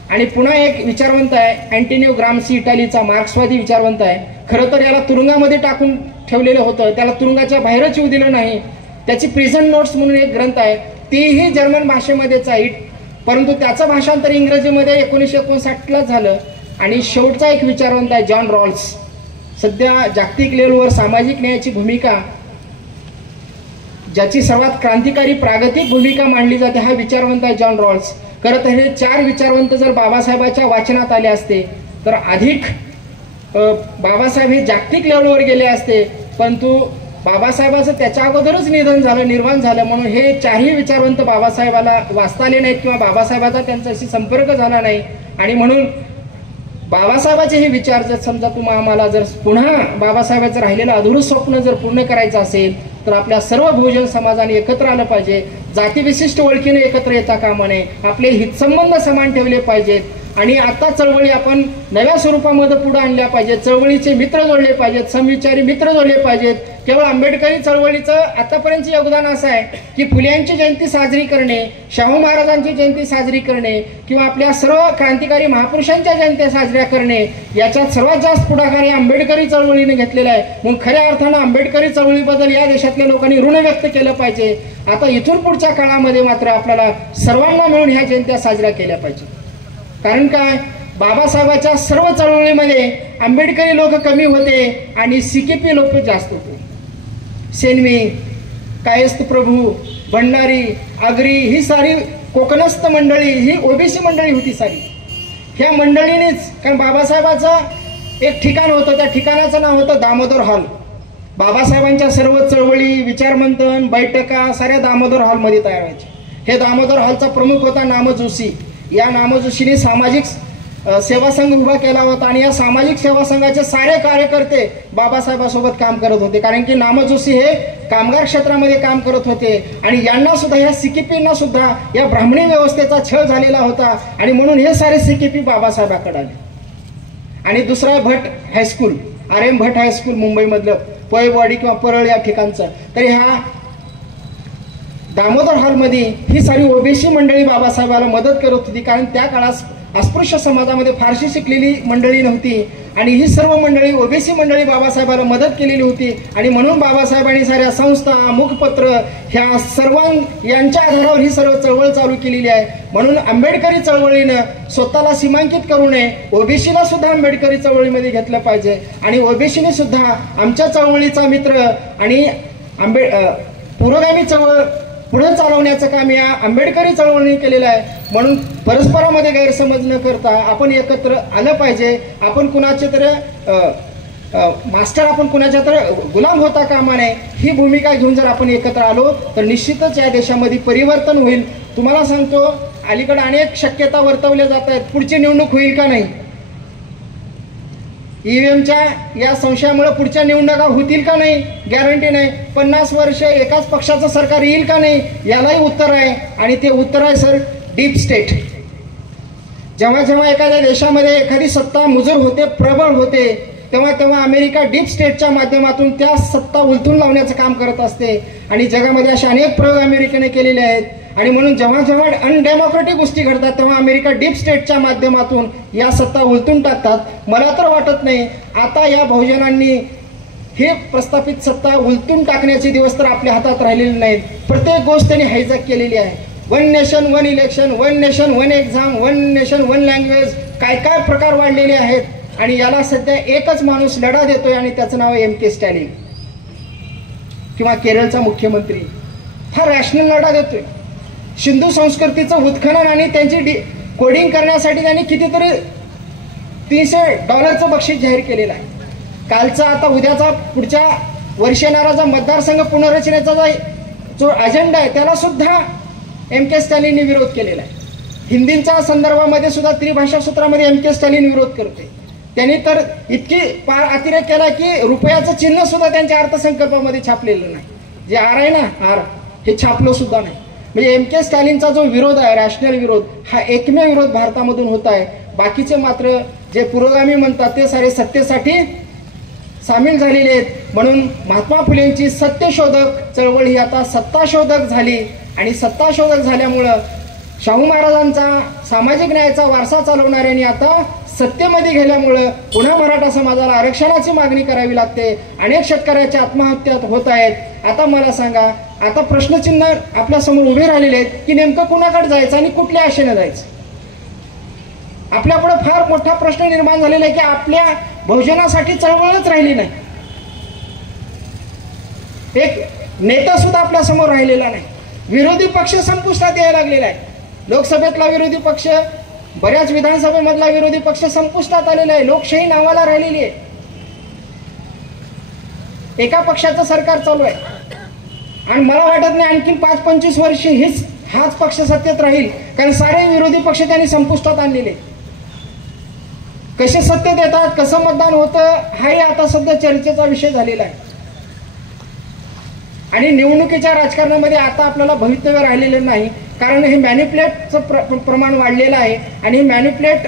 आणि पुन्हा एक विचारवंत आहे अँटोनियो ग्राम्सी, इटालीचा मार्क्सवादी विचारवंत आहे. खरं तर याला तुरुंगामध्ये टाकून ठेवलेलं होतं, त्याला तुरुंगाच्या बाहेरच येऊ दिलं नाही. त्याची प्रिझन नोट्स म्हणून एक ग्रंथ आहे, तेही जर्मन भाषेमध्येच आहे, परंतु त्याचं भाषांतर इंग्रजीमध्ये 1959ला झालं. आणि शेवटचा एक विचारवंत आहे जॉन रॉल्स. सध्या जागतिक लेवलवर सामाजिक न्यायाची भूमिका, ज्याची सर्वात क्रांतिकारी प्रागतिक भूमिका मांडली जाते, हा विचारवंत आहे जॉन रॉल्स. खरं तर हे 4 विचारवंत जर बाबासाहेबाच्या वाचनात आले असते तर अधिक बाबासाहेब हे जागतिक लेवलवर गेले असते, परंतु बाबासाहेबाचं त्याच्या अगोदरच निधन झालं, निर्माण झालं, म्हणून हे 4ही विचारवंत बाबासाहेबाला वाचता आले नाहीत किंवा बाबासाहेबाचा त्यांच्याशी संपर्क झाला नाही. आणि म्हणून बाबासाहेबाचे हे विचार जर समजा आम्हाला जर पुन्हा बाबासाहेबाचं राहिलेलं अधुरं स्वप्न जर पूर्ण करायचं असेल तर आपल्या सर्व बहुजन समाजाने एकत्र आलं पाहिजे. जातीविशिष्ट ओळखीने एकत्र येता कामा नये, आपले हितसंबंध समान ठेवले पाहिजेत. आणि आता चळवळी आपण नव्या स्वरूपामध्ये पुढे आणल्या पाहिजेत. चळवळीचे मित्र जोडले पाहिजेत, समविचारी मित्र जोडले पाहिजेत. केवळ आंबेडकरी चळवळीचं आतापर्यंतचं योगदान असं आहे की फुल्यांची जयंती साजरी करणे, शाहू महाराजांची जयंती साजरी करणे किंवा आपल्या सर्व क्रांतिकारी महापुरुषांच्या जयंत्या साजऱ्या करणे, याच्यात सर्वात जास्त पुढाकार या आंबेडकरी चळवळीने घेतलेला आहे. म्हणून खऱ्या अर्थानं आंबेडकरी चळवळीबद्दल या देशातल्या लोकांनी ऋण व्यक्त केलं पाहिजे. आता इथून पुढच्या काळामध्ये मात्र आपल्याला सर्वांना मिळून ह्या जयंत्या साजऱ्या केल्या पाहिजे. कारण काय, बाबासाहेबाच्या सर्व चळवळीमध्ये आंबेडकरी लोक कमी होते आणि सीकेपी लोक जास्त होते. सेनवी, कायस्थ प्रभू, भंडारी, आगरी ही सारी कोकणस्थ मंडळी, ही ओबीसी मंडळी होती सारी. ह्या मंडळीनेच, कारण बाबासाहेबाचं एक ठिकाण होतं, त्या ठिकाणाचं नाव होतं दामोदर हॉल. बाबासाहेबांच्या सर्व चळवळी, विचारमंथन, बैठका साऱ्या दामोदर हॉलमध्ये तयार व्हायच्या. हे दामोदर हॉलचा प्रमुख होता नाम जोशी. या नाम जोशीने सामाजिक सेवा संघ उभा केला होता आणि या सामाजिक सेवा संघाचे सारे कार्यकर्ते बाबासाहेबांसोबत काम करत होते, कारण की नाम जोशी हे कामगार क्षेत्रामध्ये काम करत होते आणि यांना सुद्धा, या सीकेपींना सुद्धा या ब्राह्मणी व्यवस्थेचा छळ झालेला होता आणि म्हणून हे सारे सीकेपी बाबासाहेबांकडे आले. आणि दुसरा भट हायस्कूल, RM भट हायस्कूल मुंबईमधलं, पोयवाडी किंवा परळ या ठिकाणचं. तर ह्या दामोदर हॉलमध्ये ही सारी ओबीसी मंडळी बाबासाहेबाला मदत करत होती, कारण त्या काळात अस्पृश्य समाजामध्ये फारशी शिकलेली मंडळी नव्हती आणि ही सर्व मंडळी, ओबीसी मंडळी बाबासाहेबाला मदत केलेली होती. आणि म्हणून बाबासाहेबांनी साऱ्या संस्था, मुखपत्र ह्या यांच्या आधारावर ही सर्व चळवळ चालू केलेली आहे. म्हणून आंबेडकरी चळवळीनं स्वतःला सीमांकित करू नये, ओबीसीला सुद्धा आंबेडकरी चळवळीमध्ये घेतलं पाहिजे आणि ओबीसीने सुद्धा आमच्या चळवळीचा मित्र आणि पुरोगामी चळवळ पुढे चालवण्याचं काम या आंबेडकरी चळवळीने केलेलं आहे. म्हणून परस्परामध्ये गैरसमज न करता आपण एकत्र आलं पाहिजे. आपण कुणाचे तर मास्टर, आपण कुणाच्या तर गुलाम होता कामा नये. ही भूमिका घेऊन जर आपण एकत्र आलो तर निश्चितच या देशामध्ये परिवर्तन होईल. तुम्हाला सांगतो, अलीकडे अनेक शक्यता वर्तवल्या जात आहेत. पुढची निवडणूक होईल का नाही, ईव्हीएमच्या या संशयामुळे पुढच्या निवडणुका होतील का नाही, गॅरंटी नाही. 50 वर्ष एकाच पक्षाचं सरकार येईल का नाही, यालाही उत्तर आहे. आणि ते उत्तर आहे सर, डीप स्टेट. जेव्हा जेव्हा एखाद्या देशामध्ये एखादी सत्ता मुजूर होते, प्रबळ होते, तेव्हा तेव्हा अमेरिका डीप स्टेटच्या माध्यमातून त्या सत्ता उलथून लावण्याचं काम करत असते. आणि जगामध्ये असे अनेक प्रयोग अमेरिकेने केलेले आहेत. आणि म्हणून जेव्हा जेव्हा अनडेमोक्रेटिक गोष्टी घडतात तेव्हा अमेरिका डीप स्टेटच्या माध्यमातून या सत्ता उलटून टाकतात. मला तर वाटत नाही आता या बहुजनांनी हे प्रस्थापित सत्ता उलटून टाकण्याचे दिवस तर आपल्या हातात राहिलेले नाहीत. प्रत्येक गोष्ट त्यांनी हायजॅक केलेली आहे. 1 nation 1 election, 1 nation 1 exam, 1 nation 1 language, काय काय प्रकार वाढलेले आहेत. आणि याला सध्या एकच माणूस लढा देतोय आणि त्याचं नाव आहे MK स्टॅलिन किंवा केरळचा मुख्यमंत्री. हा रॅशनल लढा देतोय. सिंधू संस्कृतीचं उत्खनन आणि त्यांची कोडिंग करण्यासाठी त्यांनी कितीतरी $300 बक्षीस जाहीर केलेलं आहे. कालचा, आता उद्याचा, पुढच्या वर्षी येणारा जो मतदारसंघ पुनर्रचनेचा जो अजेंडा आहे त्याला सुद्धा MK स्टॅलिनने विरोध केलेला आहे. हिंदींच्या संदर्भामध्ये सुद्धा त्रिभाषा सूत्रामध्ये MK स्टॅलिन विरोध करते. त्यांनी तर इतकी अतिरेक केला की रुपयाचं चिन्ह सुद्धा त्यांच्या अर्थसंकल्पामध्ये छापलेलं नाही. जे आर आहे ना, आर, हे छापलं सुद्धा नाही. म्हणजे MK स्टॅलिनचा जो विरोध आहे, रॅशनल विरोध, हा एकमेव विरोध भारतामधून होत आहे. बाकीचे मात्र जे पुरोगामी म्हणतात ते सारे सत्तेसाठी सामील झालेले आहेत. म्हणून महात्मा फुलेंची सत्यशोधक चळवळ ही आता सत्ताशोधक झाली आणि सत्ताशोधक झाल्यामुळं शाहू महाराजांचा सामाजिक न्यायाचा वारसा चालवणाऱ्यांनी आता सत्तेमध्ये गेल्यामुळं पुन्हा मराठा समाजाला आरक्षणाची मागणी करावी लागते. अनेक शेतकऱ्याच्या आत्महत्या होत आहेत. आता मला सांगा, आता प्रश्नचिन्ह आपल्या समोर उभे राहिलेले आहेत की नेमकं कुणाकडे जायचं आणि कुठल्या आशेने जायचं. आपल्यापुढे फार मोठा प्रश्न निर्माण झालेला आहे की आपल्या बहुजनासाठी चळवळच राहिली नाही. एक नेता सुद्धा आपल्या समोर राहिलेला नाही. विरोधी पक्ष संपुष्टात यायला लागलेला आहे. लोकसभेतला विरोधी पक्ष, बऱ्याच विधानसभेमधला विरोधी पक्ष संपुष्टात आलेला आहे. लोकशाही नावाला राहिलेली आहे. एका पक्षाचं सरकार चालू आहे आणि मला वाटत नाही आणखी 5-25 वर्ष हाच पक्ष सत्तेत राहील, कारण सारे विरोधी पक्ष त्यांनी संपुष्टात आणलेले. कसे सत्तेत येतात, कसं मतदान होतं, हाही आता सध्या चर्चेचा विषय झालेला आहे. आणि निवडणुकीच्या राजकारणामध्ये आता आपल्याला भवितव्य राहिलेलं नाही, कारण हे मॅनिप्युलेटचं प्रमाण वाढलेलं आहे. आणि हे मॅनिप्युलेट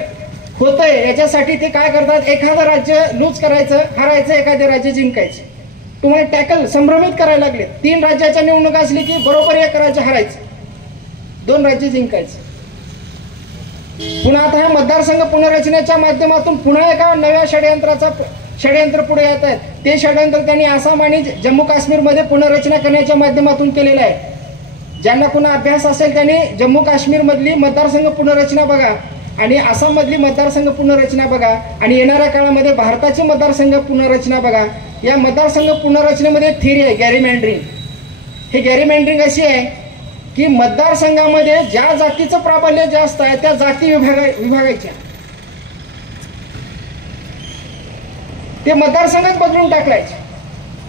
होतंय याच्यासाठी ते काय करतात, एखादं राज्य लूज करायचं, हरायचं, एखादं राज्य जिंकायचं. तुम्हाला टॅकल संभ्रमित करायला लागले. 3 राज्याच्या निवडणूक असली की बरोबर 1 राज्य हरायचं, 2 राज्य जिंकायचं. पुन्हा आता ह्या मतदारसंघ पुनर्रचनेच्या माध्यमातून पुन्हा एका नव्या षडयंत्र पुढे येत आहेत. ते षडयंत्र त्यांनी आसाम आणि जम्मू काश्मीरमध्ये पुनर्रचना करण्याच्या माध्यमातून केलेलं आहे. ज्यांना कुणा अभ्यास असेल त्यांनी जम्मू काश्मीर मधली मतदारसंघ पुनर्रचना बघा आणि आसाम मधली मतदारसंघ पुनर्रचना बघा आणि येणाऱ्या काळामध्ये भारताची मतदारसंघ पुनर्रचना बघा. या मतदारसंघ पुनर्रचनेमध्ये एक थिअरी आहे, गॅरीमँडरिंग. हे गॅरीमँडरिंग अशी आहे की मतदारसंघामध्ये ज्या जातीचं प्राबल्य जास्त आहे त्या जाती विभागायच्या. ते मतदारसंघच बदलून टाकायचे.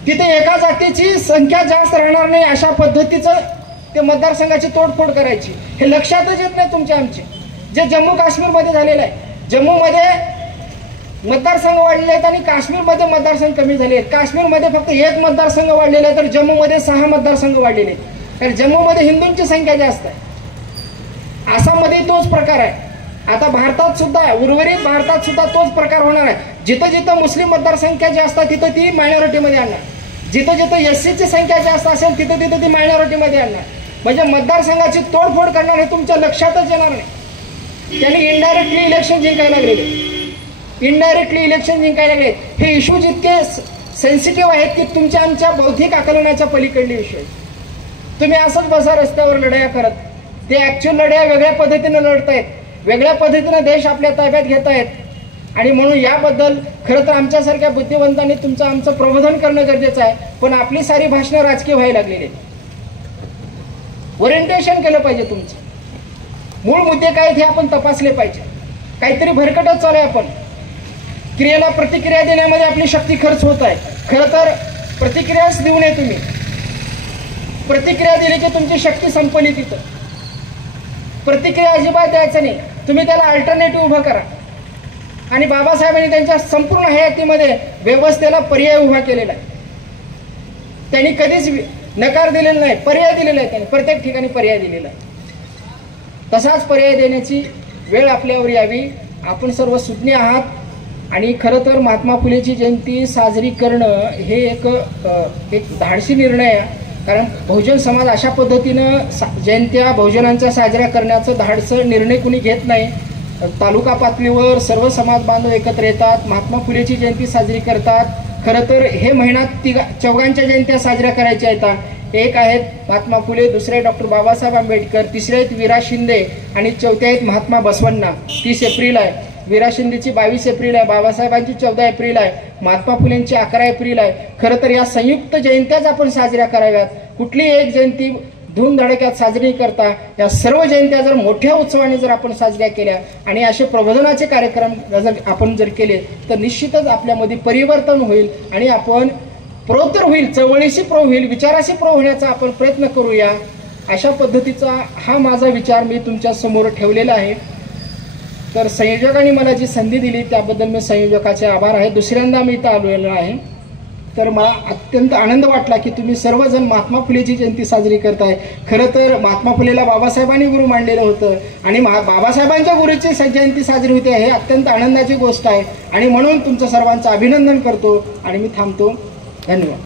तिथे एका जातीची संख्या जास्त राहणार नाही अशा पद्धतीचं ते मतदारसंघाची तोडफोड करायची. हे लक्षातच येत नाही तुमच्या आमचे. जे जम्मू काश्मीरमध्ये झालेलं आहे, जम्मूमध्ये मतदारसंघ वाढलेले आहेत आणि काश्मीरमध्ये मतदारसंघ कमी झाले आहेत. काश्मीरमध्ये फक्त 1 मतदारसंघ वाढलेला आहे तर जम्मूमध्ये 6 मतदारसंघ वाढलेले आहेत, कारण जम्मूमध्ये हिंदूंची संख्या जास्त आहे. आसाममध्ये तोच प्रकार आहे. आता भारतात सुद्धा, उर्वरित भारतात सुद्धा तोच प्रकार होणार आहे. जिथं जिथं मुस्लिम मतदारसंख्या जास्त आहे तिथं ती मायनॉरिटीमध्ये आणणार. जिथं जिथं SC ची संख्या जास्त असेल तिथं तिथं ती मायनॉरिटीमध्ये आणणार. म्हणजे मतदारसंघाची तोडफोड करणार हे तुमच्या लक्षातच येणार नाही. त्यांनी इनडायरेक्टली इलेक्शन जिंकायला लागलेले. इनडायरेक्टली इलेक्शन जिंकायला लागले. हे इश्यूज इतके सेन्सिटिव्ह आहेत की तुमच्या आमच्या बौद्धिक आकलनाच्या पलीकडले विषय. तुम्ही असंच बसा रस्त्यावर लढाया करत. ते ऍक्च्युअल लढाया वेगळ्या पद्धतीने लढतायत, वेगळ्या पद्धतीने देश आपल्या ताब्यात घेत आहेत. आणि म्हणून याबद्दल खरं तर आमच्यासारख्या बुद्धिवंतांनी तुमचं आमचं प्रबोधन करणं गरजेचं आहे. पण आपली सारी भाषणं राजकीय व्हायला लागलेली. ओरिएंटेशन केलं पाहिजे. तुमचं मूळ मुद्दे काय हे आपण तपासले पाहिजे. काहीतरी भरकटच चालू आहे. आपण क्रियेला प्रतिक्रिया देण्यामध्ये आपली शक्ती खर्च होत आहे. खरं तर प्रतिक्रियाच देऊ नये. तुम्ही प्रतिक्रिया दिली की तुमची शक्ती संपली. तिथं प्रतिक्रिया अजिबात द्यायचं नाही. तुम्ही त्याला अल्टरनेटिव्ह उभं करा. आणि बाबासाहेबांनी त्यांच्या संपूर्ण हयातीमध्ये व्यवस्थेला पर्याय उभा केलेला आहे. त्यांनी कधीच नकार दिलेला नाही, पर्याय दिलेला आहे. त्यांनी प्रत्येक ठिकाणी पर्याय दिलेला आहे. तसाच पर्याय देण्याची वेळ आपल्यावर यावी. आपण सर्व सुज्ञ आहात. आणि खरं तर महात्मा फुलेची जयंती साजरी करणं हे एक धाडसी निर्णय आहे. कारण बहुजन समाज अशा पद्धतीनं जयंत्या बहुजनांच्या साजऱ्या करण्याचं धाडसं निर्णय कुणी घेत नाही. तालुका पातळीवर सर्व समाज बांधव एकत्र येतात, महात्मा फुलेची जयंती साजरी करतात. खरं तर हे महिन्यात 4 जयंत्या साजऱ्या करायच्या आहेत. एक आहेत महात्मा फुले, दुसरे डॉक्टर बाबासाहेब आंबेडकर, तिसरे आहेत वीरा शिंदे आणि चौथे आहेत महात्मा बसवण्णा. 30 एप्रिल आहे. वीरा शिंदेची 22 एप्रिल आहे, बाबासाहेबांची 14 एप्रिल आहे, महात्मा फुलेंची 11 एप्रिल आहे. खरं तर या संयुक्त जयंत्याच आपण साजऱ्या कराव्यात. कुठली एक जयंती धूमधडक्यात साजरी करता या सर्व जयंत्या जर मोठ्या उत्सवाने जर आपण साजऱ्या केल्या आणि असे प्रबोधनाचे कार्यक्रम आपण जर केले तर निश्चितच आपल्यामध्ये परिवर्तन होईल आणि आपण प्रो तर होईल, चळवळीशी प्रो होईल, विचाराशी प्रो होण्याचा आपण प्रयत्न करूया. अशा पद्धतीचा हा माझा विचार मी तुमच्या समोर ठेवलेला आहे. तर संयोजकांनी मला जी संधी दिली त्याबद्दल मी संयोजकाचे आभार आहे. दुसऱ्यांदा मी इथं आलेलो आहे. तर मला अत्यंत आनंद वाटला की तुम्ही सर्वजण महात्मा फुलेची जयंती साजरी करताय. खरं तर महात्मा फुलेला बाबासाहेबांनी गुरु मानलेलं होतं आणि बाबासाहेबांच्या गुरुची जयंती साजरी होते, हे अत्यंत आनंदाची गोष्ट आहे. आणि म्हणून तुमचं सर्वांचं अभिनंदन करतो आणि मी थांबतो. धन्यवाद.